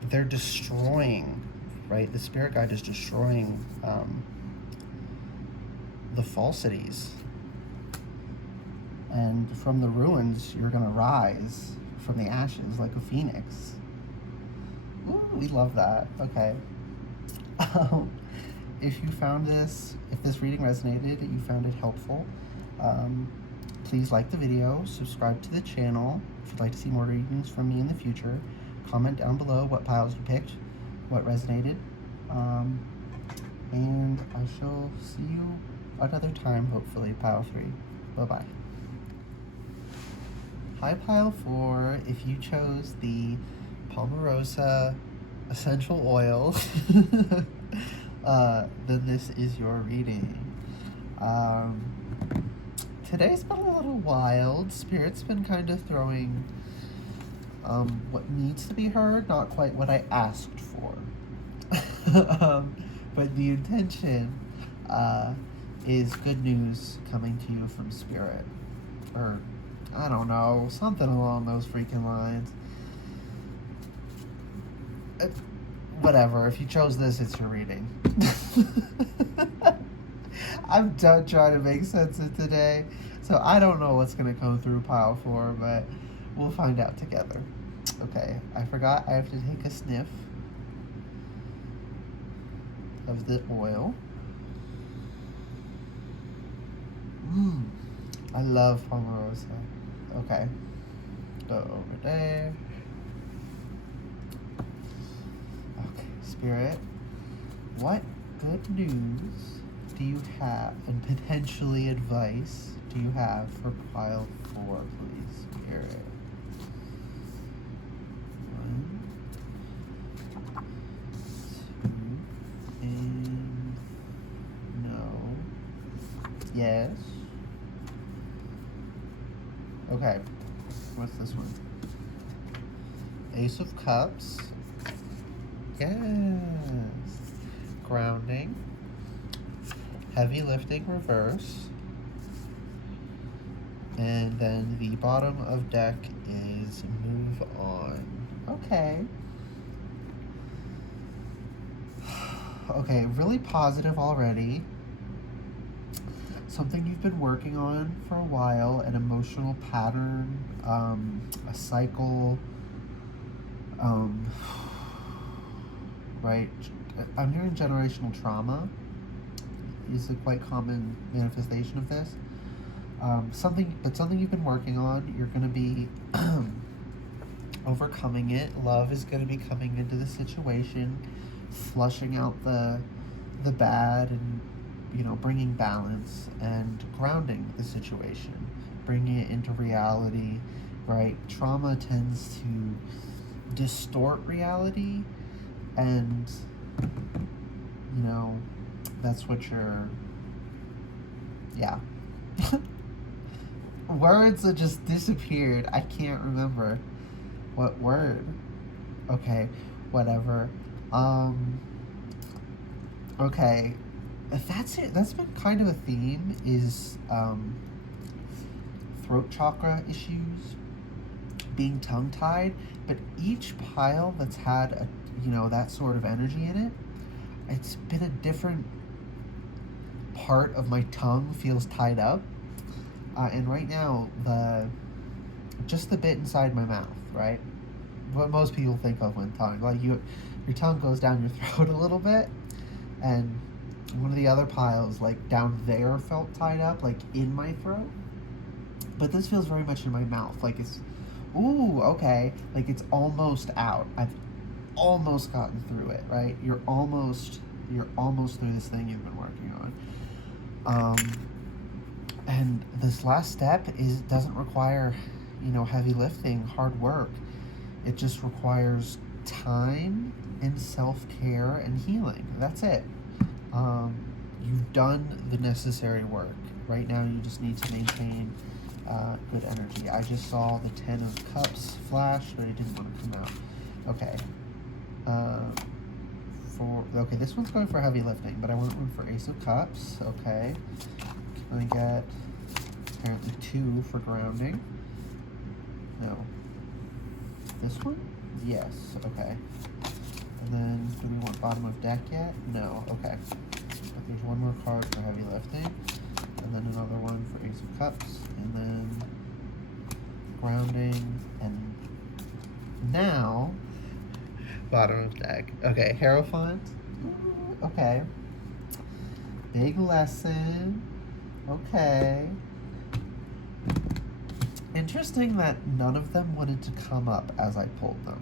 They're destroying, right? The spirit guide is destroying the falsities. And from the ruins, you're going to rise from the ashes like a phoenix. Ooh, we love that. Okay. If you found this, if this reading resonated, you found it helpful, please like the video, subscribe to the channel. If you'd like to see more readings from me in the future, comment down below what piles you picked, what resonated, and I shall see you another time, hopefully, pile 3. Bye-bye. Hi, pile 4. If you chose the Palmarosa essential oil, then this is your reading. Today's been a little wild. Spirit's been kind of throwing what needs to be heard, not quite what I asked for. But the intention is good news coming to you from Spirit. Or, I don't know, something along those freaking lines. Whatever, if you chose this, it's your reading. I'm done trying to make sense of today, so I don't know what's going to come through pile 4, but we'll find out together. Okay, I forgot I have to take a sniff of the oil. I love Palmarosa. Okay, go over there. Okay, Spirit, what good news do you have, and potentially advice do you have for pile 4, please, Spirit? 1, 2, and no. Yes. Okay, what's this one? Ace of Cups. Yes. Grounding. Heavy lifting reverse. And then the bottom of deck is move on. Okay. Okay, really positive already. Something you've been working on for a while, an emotional pattern, a cycle, right? I'm hearing generational trauma is a quite common manifestation of this. Something you've been working on. You're going to be overcoming it. Love is going to be coming into the situation, flushing out the bad, and bringing balance and grounding the situation, bringing it into reality, right? Trauma tends to distort reality, and that's what you're, yeah. Words that just disappeared. I can't remember what word. Okay, whatever. Okay, that's it. That's been kind of a theme, is throat chakra issues, being tongue-tied, but each pile that's had that sort of energy in it, it's been a different part of my tongue feels tied up. And right now, just the bit inside my mouth, right? What most people think of when tongue, like your tongue goes down your throat a little bit, and one of the other piles, like down there, felt tied up, like in my throat. But this feels very much in my mouth, like it's, ooh, okay, like it's almost out. I've almost gotten through it, right? You're almost through this thing you've been working on. And this last step doesn't require, heavy lifting, hard work. It just requires time and self-care and healing. That's it. You've done the necessary work. Right now you just need to maintain good energy. I just saw the 10 of Cups flash, but it didn't want to come out. Okay. Okay, this one's going for heavy lifting, but I want one for Ace of Cups. Okay. Can I get apparently 2 for grounding? No. This one? Yes. Okay. And then, do we want bottom of deck yet? No. Okay. But there's one more card for heavy lifting, and then another one for Ace of Cups, and then grounding, and now bottom of deck. Okay, Hierophant. Okay. Big lesson. Okay. Interesting that none of them wanted to come up as I pulled them.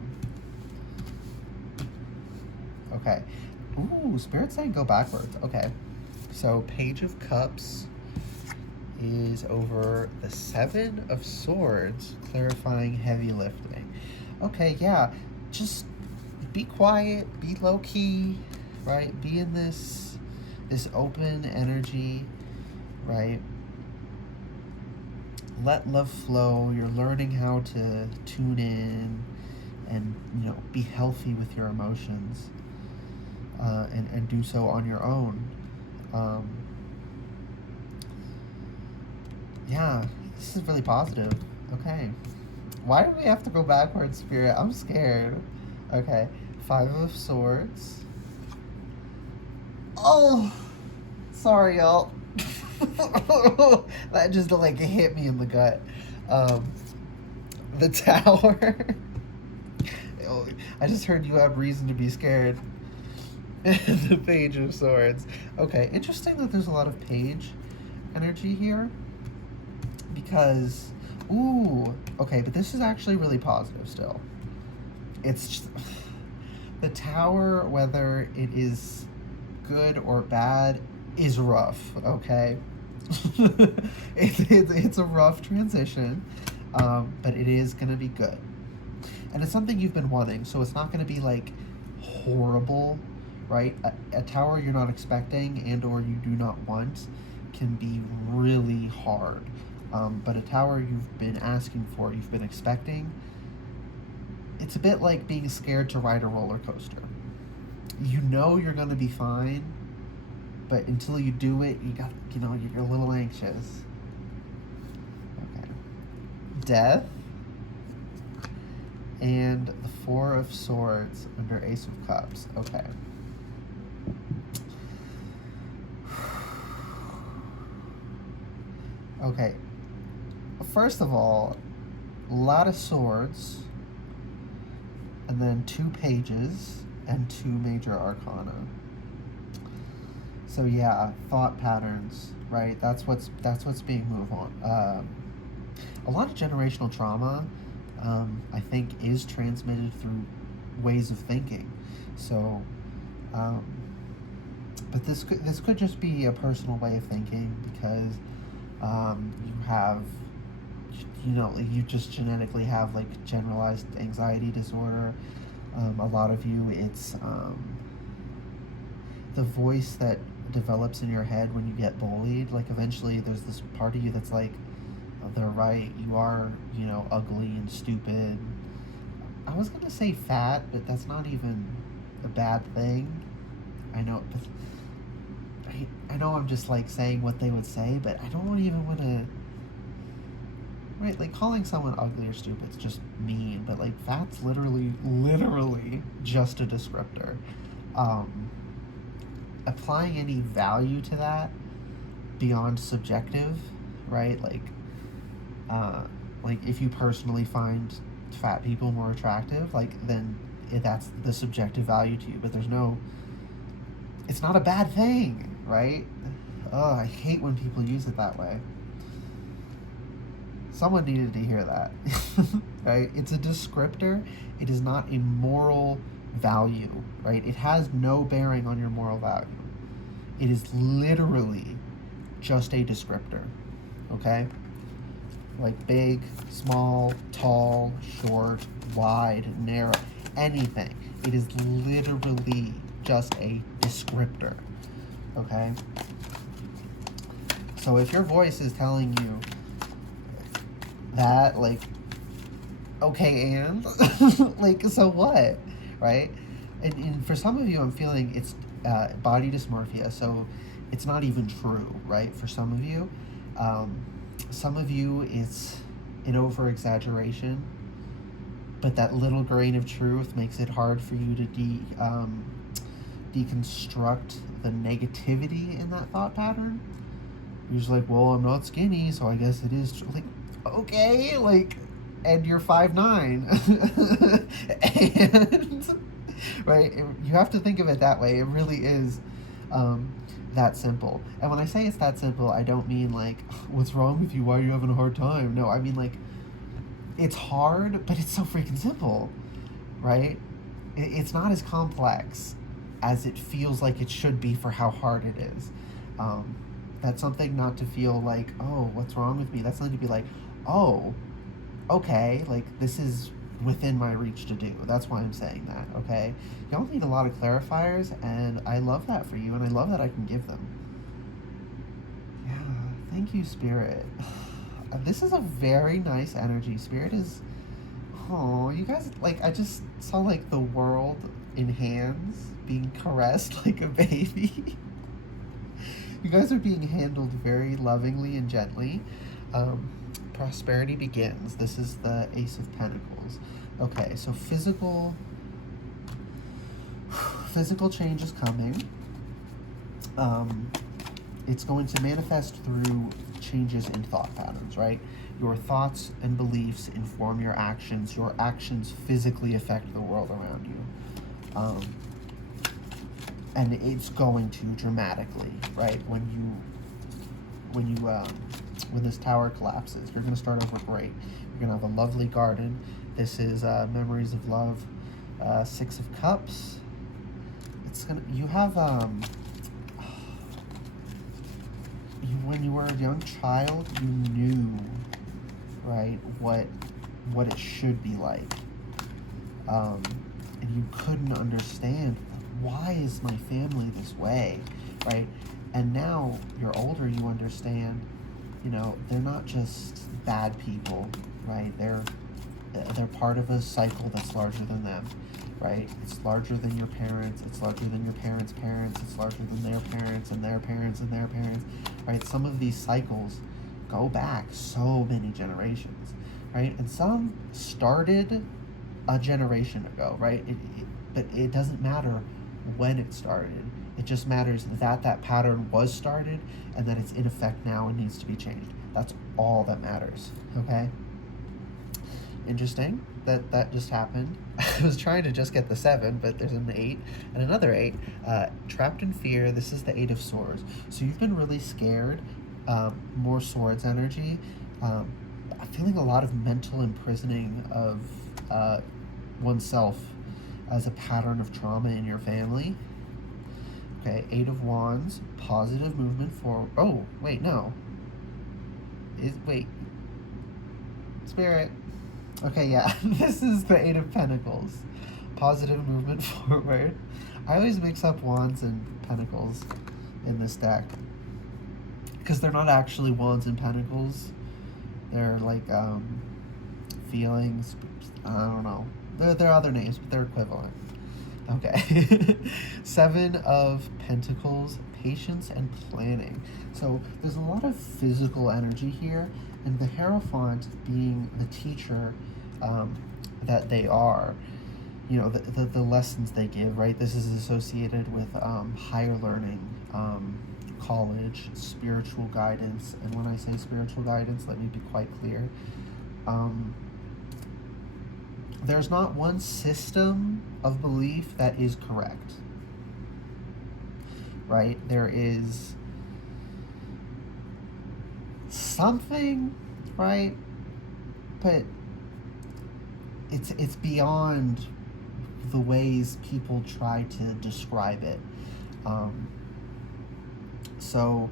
Okay. Ooh, Spirit's saying go backwards. Okay. So Page of Cups is over the 7 of Swords, clarifying heavy lifting. Okay, yeah. Just be quiet, be low key, right? Be in this open energy, right? Let love flow. You're learning how to tune in and, be healthy with your emotions, and do so on your own. Yeah, this is really positive. Okay. Why do we have to go backwards, Spirit? I'm scared. Okay. 5 of Swords. Oh! Sorry, y'all. That just like hit me in the gut. The Tower. I just heard you have reason to be scared. The Page of Swords. Okay, interesting that there's a lot of page energy here. Because, ooh, okay, but this is actually really positive still. It's just, the Tower, whether it is good or bad, is rough, okay? It's a rough transition, but it is going to be good. And it's something you've been wanting, so it's not going to be, like, horrible, right? A tower you're not expecting and or you do not want can be really hard. But a tower you've been asking for, you've been expecting, it's a bit like being scared to ride a roller coaster. You know you're going to be fine, but until you do it, you're a little anxious. Okay. Death. And the 4 of Swords under Ace of Cups. Okay. Okay. First of all, a lot of swords, and then 2 pages, and 2 major arcana. So yeah, thought patterns, right? That's what's being moved on. A lot of generational trauma, I think, is transmitted through ways of thinking. So, but this could just be a personal way of thinking because you have, you just genetically have like generalized anxiety disorder. A lot of you, it's the voice that develops in your head when you get bullied. Like eventually there's this part of you that's like, oh, they're right, you are, ugly and stupid. I was gonna say fat, but that's not even a bad thing. I know, I know I'm just like saying what they would say, but I don't even want to. Right, like calling someone ugly or stupid is just mean, but like fat's literally just a descriptor. applying any value to that beyond subjective, right? Like if you personally find fat people more attractive, then that's the subjective value to you. But it's not a bad thing, right? Oh, I hate when people use it that way. Someone needed to hear that, right? It's a descriptor. It is not a moral value, right? It has no bearing on your moral value. It is literally just a descriptor, okay? Like big, small, tall, short, wide, narrow, anything. It is literally just a descriptor, okay? So if your voice is telling you that, okay, and so what, right? And for some of you, I'm feeling it's body dysmorphia, so it's not even true, right? For some of you, it's an over exaggeration, but that little grain of truth makes it hard for you to deconstruct the negativity in that thought pattern. You're just like, well, I'm not skinny, so I guess it is true. Okay, and you're 5'9", and right, you have to think of it that way. It really is that simple. And when I say it's that simple, I don't mean what's wrong with you? Why are you having a hard time? No, I mean it's hard, but it's so freaking simple, right? It's not as complex as it feels like it should be for how hard it is. That's something not to feel like, oh, what's wrong with me? That's something to be like, oh, okay, this is within my reach to do. That's why I'm saying that, okay? Y'all need a lot of clarifiers, and I love that for you, and I love that I can give them. Yeah, thank you, Spirit. This is a very nice energy. Spirit is, oh, you guys, I just saw, the world in hands being caressed like a baby. You guys are being handled very lovingly and gently. Prosperity begins. This is the Ace of Pentacles. Okay, so physical change is coming. It's going to manifest through changes in thought patterns, right? Your thoughts and beliefs inform your actions. Your actions physically affect the world around you. And it's going to dramatically, right? When this tower collapses, you're going to start over great. You're going to have a lovely garden. This is Memories of Love, Six of Cups. You have when you were a young child, you knew, right, what it should be like, and you couldn't understand, why is my family this way, right? And now you're older, you understand, they're not just bad people, right? They're part of a cycle that's larger than them, right? It's larger than your parents, it's larger than your parents' parents, it's larger than their parents and their parents and their parents, right? Some of these cycles go back so many generations, right? And some started a generation ago, right? But it doesn't matter when it started. It just matters that pattern was started and that it's in effect now and needs to be changed. That's all that matters, okay? Interesting that just happened. I was trying to just get the 7, but there's an 8 and another 8. Trapped in fear, this is the 8 of Swords. So you've been really scared, more Swords energy. I'm feeling a lot of mental imprisoning of oneself as a pattern of trauma in your family. Okay, 8 of Wands, positive movement forward. Oh, wait, no. Wait. Spirit. Okay, yeah, this is the 8 of Pentacles. Positive movement forward. I always mix up Wands and Pentacles in this deck, because they're not actually Wands and Pentacles. They're feelings. I don't know. They're other names, but they're equivalent. Okay. 7 of Pentacles, patience and planning. So there's a lot of physical energy here, and the Hierophant, being the teacher that they are, the lessons they give, right? This is associated with higher learning, college, spiritual guidance. And when I say spiritual guidance, let me be quite clear. There's not one system of belief that is correct, right? There is something, right? But it's beyond the ways people try to describe it. So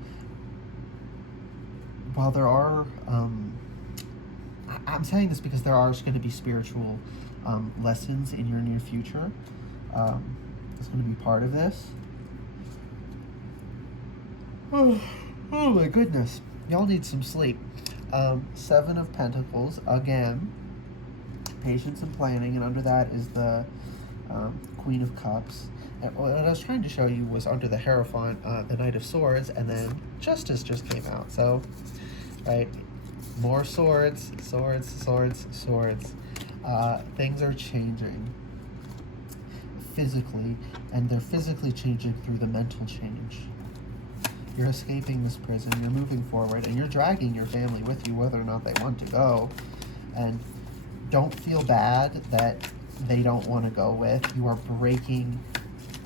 while there are, I'm saying this because there are going to be spiritual lessons in your near future. It's going to be part of this. Oh my goodness. Y'all need some sleep. Seven of Pentacles, again, patience and planning, and under that is the Queen of Cups. And what I was trying to show you was under the Hierophant, the Knight of Swords, and then Justice just came out. So, right, more swords, swords, swords, swords. Things are changing physically, and they're physically changing through the mental change. You're escaping this prison, you're moving forward, and you're dragging your family with you whether or not they want to go. And don't feel bad that they don't want to go with. You are breaking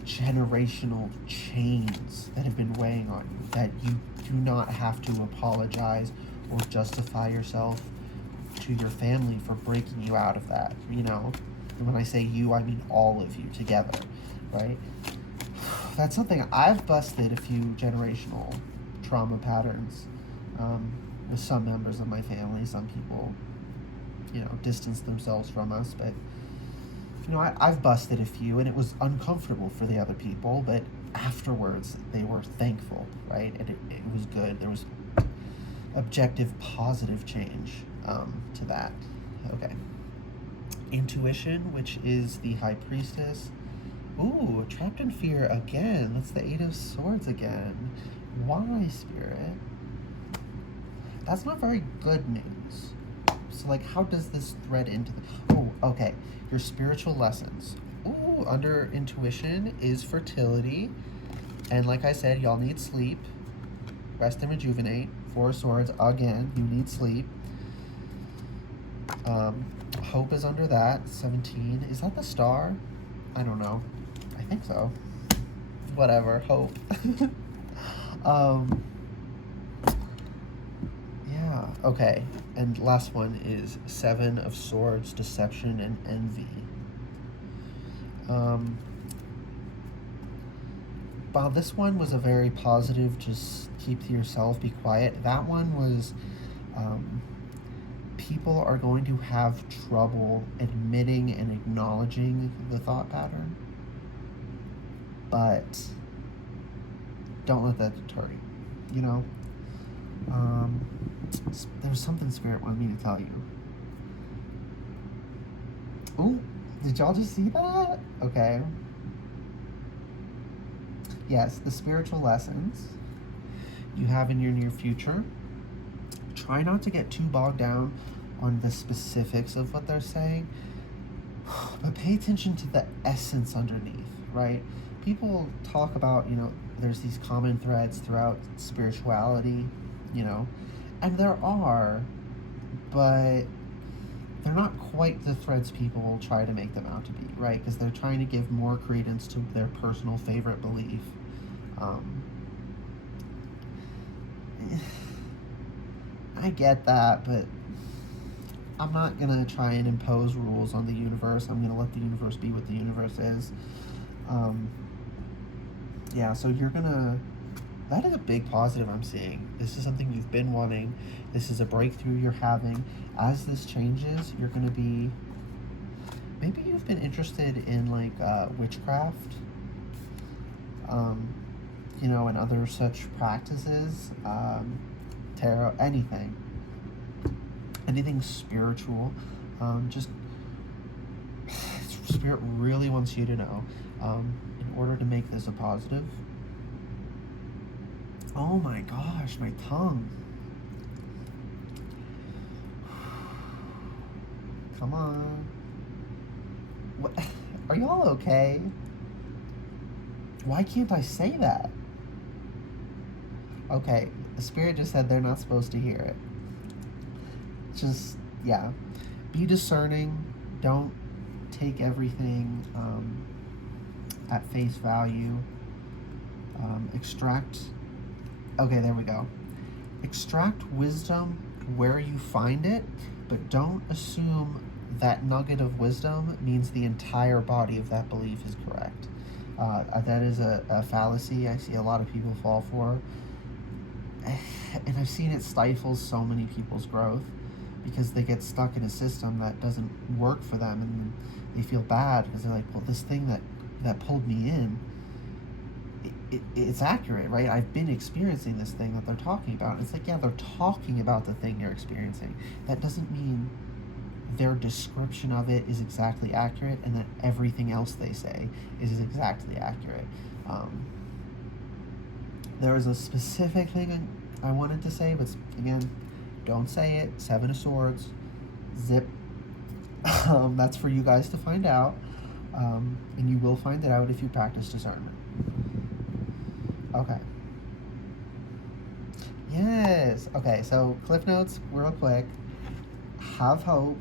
generational chains that have been weighing on you, that you do not have to apologize or justify yourself to your family for breaking you out of that, And when I say you, I mean all of you together, right? That's something I've busted a few generational trauma patterns with some members of my family. Some people, distance themselves from us, but I've busted a few, and it was uncomfortable for the other people, but afterwards they were thankful, right? And it was good. There was objective, positive change to that. Okay. Intuition, which is the High Priestess. Ooh, trapped in fear again. That's the Eight of Swords again. Why, Spirit? That's not very good news. So, how does this thread into the... Oh, okay. Your spiritual lessons. Ooh, under intuition is fertility. And like I said, y'all need sleep. Rest and rejuvenate. Four of Swords, again, you need sleep. Hope is under that. 17. Is that the star? I don't know. I think so. Whatever. Hope. Yeah. Okay. And last one is Seven of Swords, deception and envy. While this one was a very positive, just keep to yourself, be quiet. That one was, people are going to have trouble admitting and acknowledging the thought pattern. But don't let that deter you, there was something Spirit wanted me to tell you. Ooh, did y'all just see that? Okay. Yes, the spiritual lessons you have in your near future. Try not to get too bogged down on the specifics of what they're saying, but pay attention to the essence underneath, right? People talk about, there's these common threads throughout spirituality, and there are, but they're not quite the threads people will try to make them out to be, right? Because they're trying to give more credence to their personal favorite belief. I get that, but I'm not going to try and impose rules on the universe. I'm going to let the universe be what the universe is. Yeah, so you're going to... That is a big positive I'm seeing. This is something you've been wanting. This is a breakthrough you're having. As this changes, you're going to be... Maybe you've been interested in, witchcraft, and other such practices, tarot, anything spiritual. Just Spirit really wants you to know, in order to make this a positive. Oh my gosh, my tongue. Come on. What? Are y'all okay? Why can't I say that? Okay, the spirit just said they're not supposed to hear it. Just, yeah. Be discerning. Don't take everything at face value. Extract. Okay, there we go. Extract wisdom where you find it, but don't assume that nugget of wisdom means the entire body of that belief is correct. That is a fallacy I see a lot of people fall for. And I've seen it stifles so many people's growth because they get stuck in a system that doesn't work for them, and they feel bad because they're like, well, this thing that pulled me in, it's accurate, right? I've been experiencing this thing that they're talking about. It's like, yeah, they're talking about the thing you're experiencing. That doesn't mean their description of it is exactly accurate and that everything else they say is exactly accurate. There was a specific thing I wanted to say, but again, don't say it. Seven of Swords. Zip. That's for you guys to find out. And you will find it out if you practice discernment. Okay. Yes. Okay, so Cliff Notes, real quick. Have hope.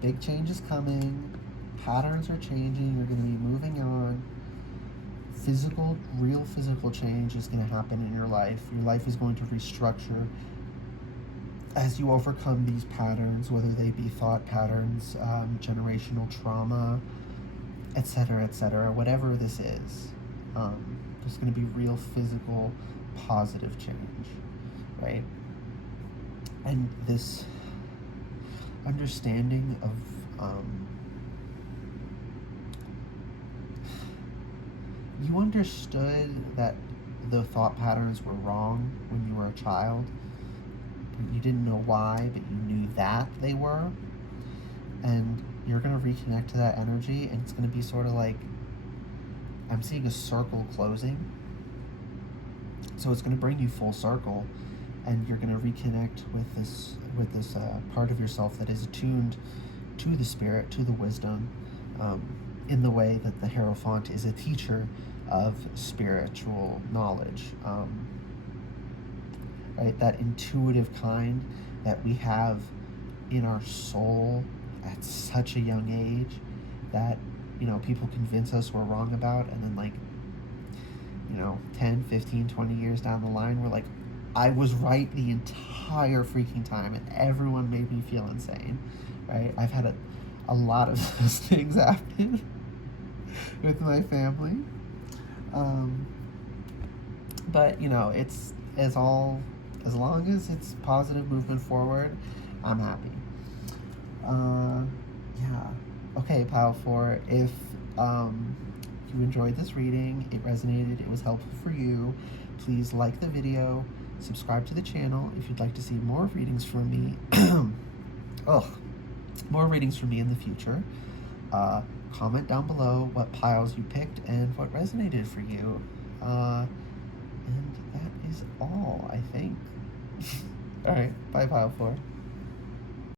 Big change is coming. Patterns are changing. You're going to be moving on. Real physical change is going to happen in your life. Your life is going to restructure as you overcome these patterns, whether they be thought patterns, generational trauma, etc., whatever this is. There's going to be real physical, positive change, right? And this understanding of you understood that the thought patterns were wrong when you were a child. You didn't know why, but you knew that they were. And you're going to reconnect to that energy, and it's going to be sort of like, I'm seeing a circle closing. So it's going to bring you full circle, and you're going to reconnect with this part of yourself that is attuned to the spirit, to the wisdom, in the way that the Hierophant is a teacher of spiritual knowledge. Right? That intuitive kind that we have in our soul at such a young age that, people convince us we're wrong about, and then 10, 15, 20 years down the line, we're like, I was right the entire freaking time, and everyone made me feel insane, right? I've had a lot of those things happen with my family. But, it's as long as it's positive movement forward, I'm happy. Yeah. Okay, Pile 4, if you enjoyed this reading, it resonated, it was helpful for you, please like the video, subscribe to the channel if you'd like to see more readings from me. More readings from me in the future. Comment down below what piles you picked and what resonated for you. And that is all, I think. Alright, bye, Pile 4.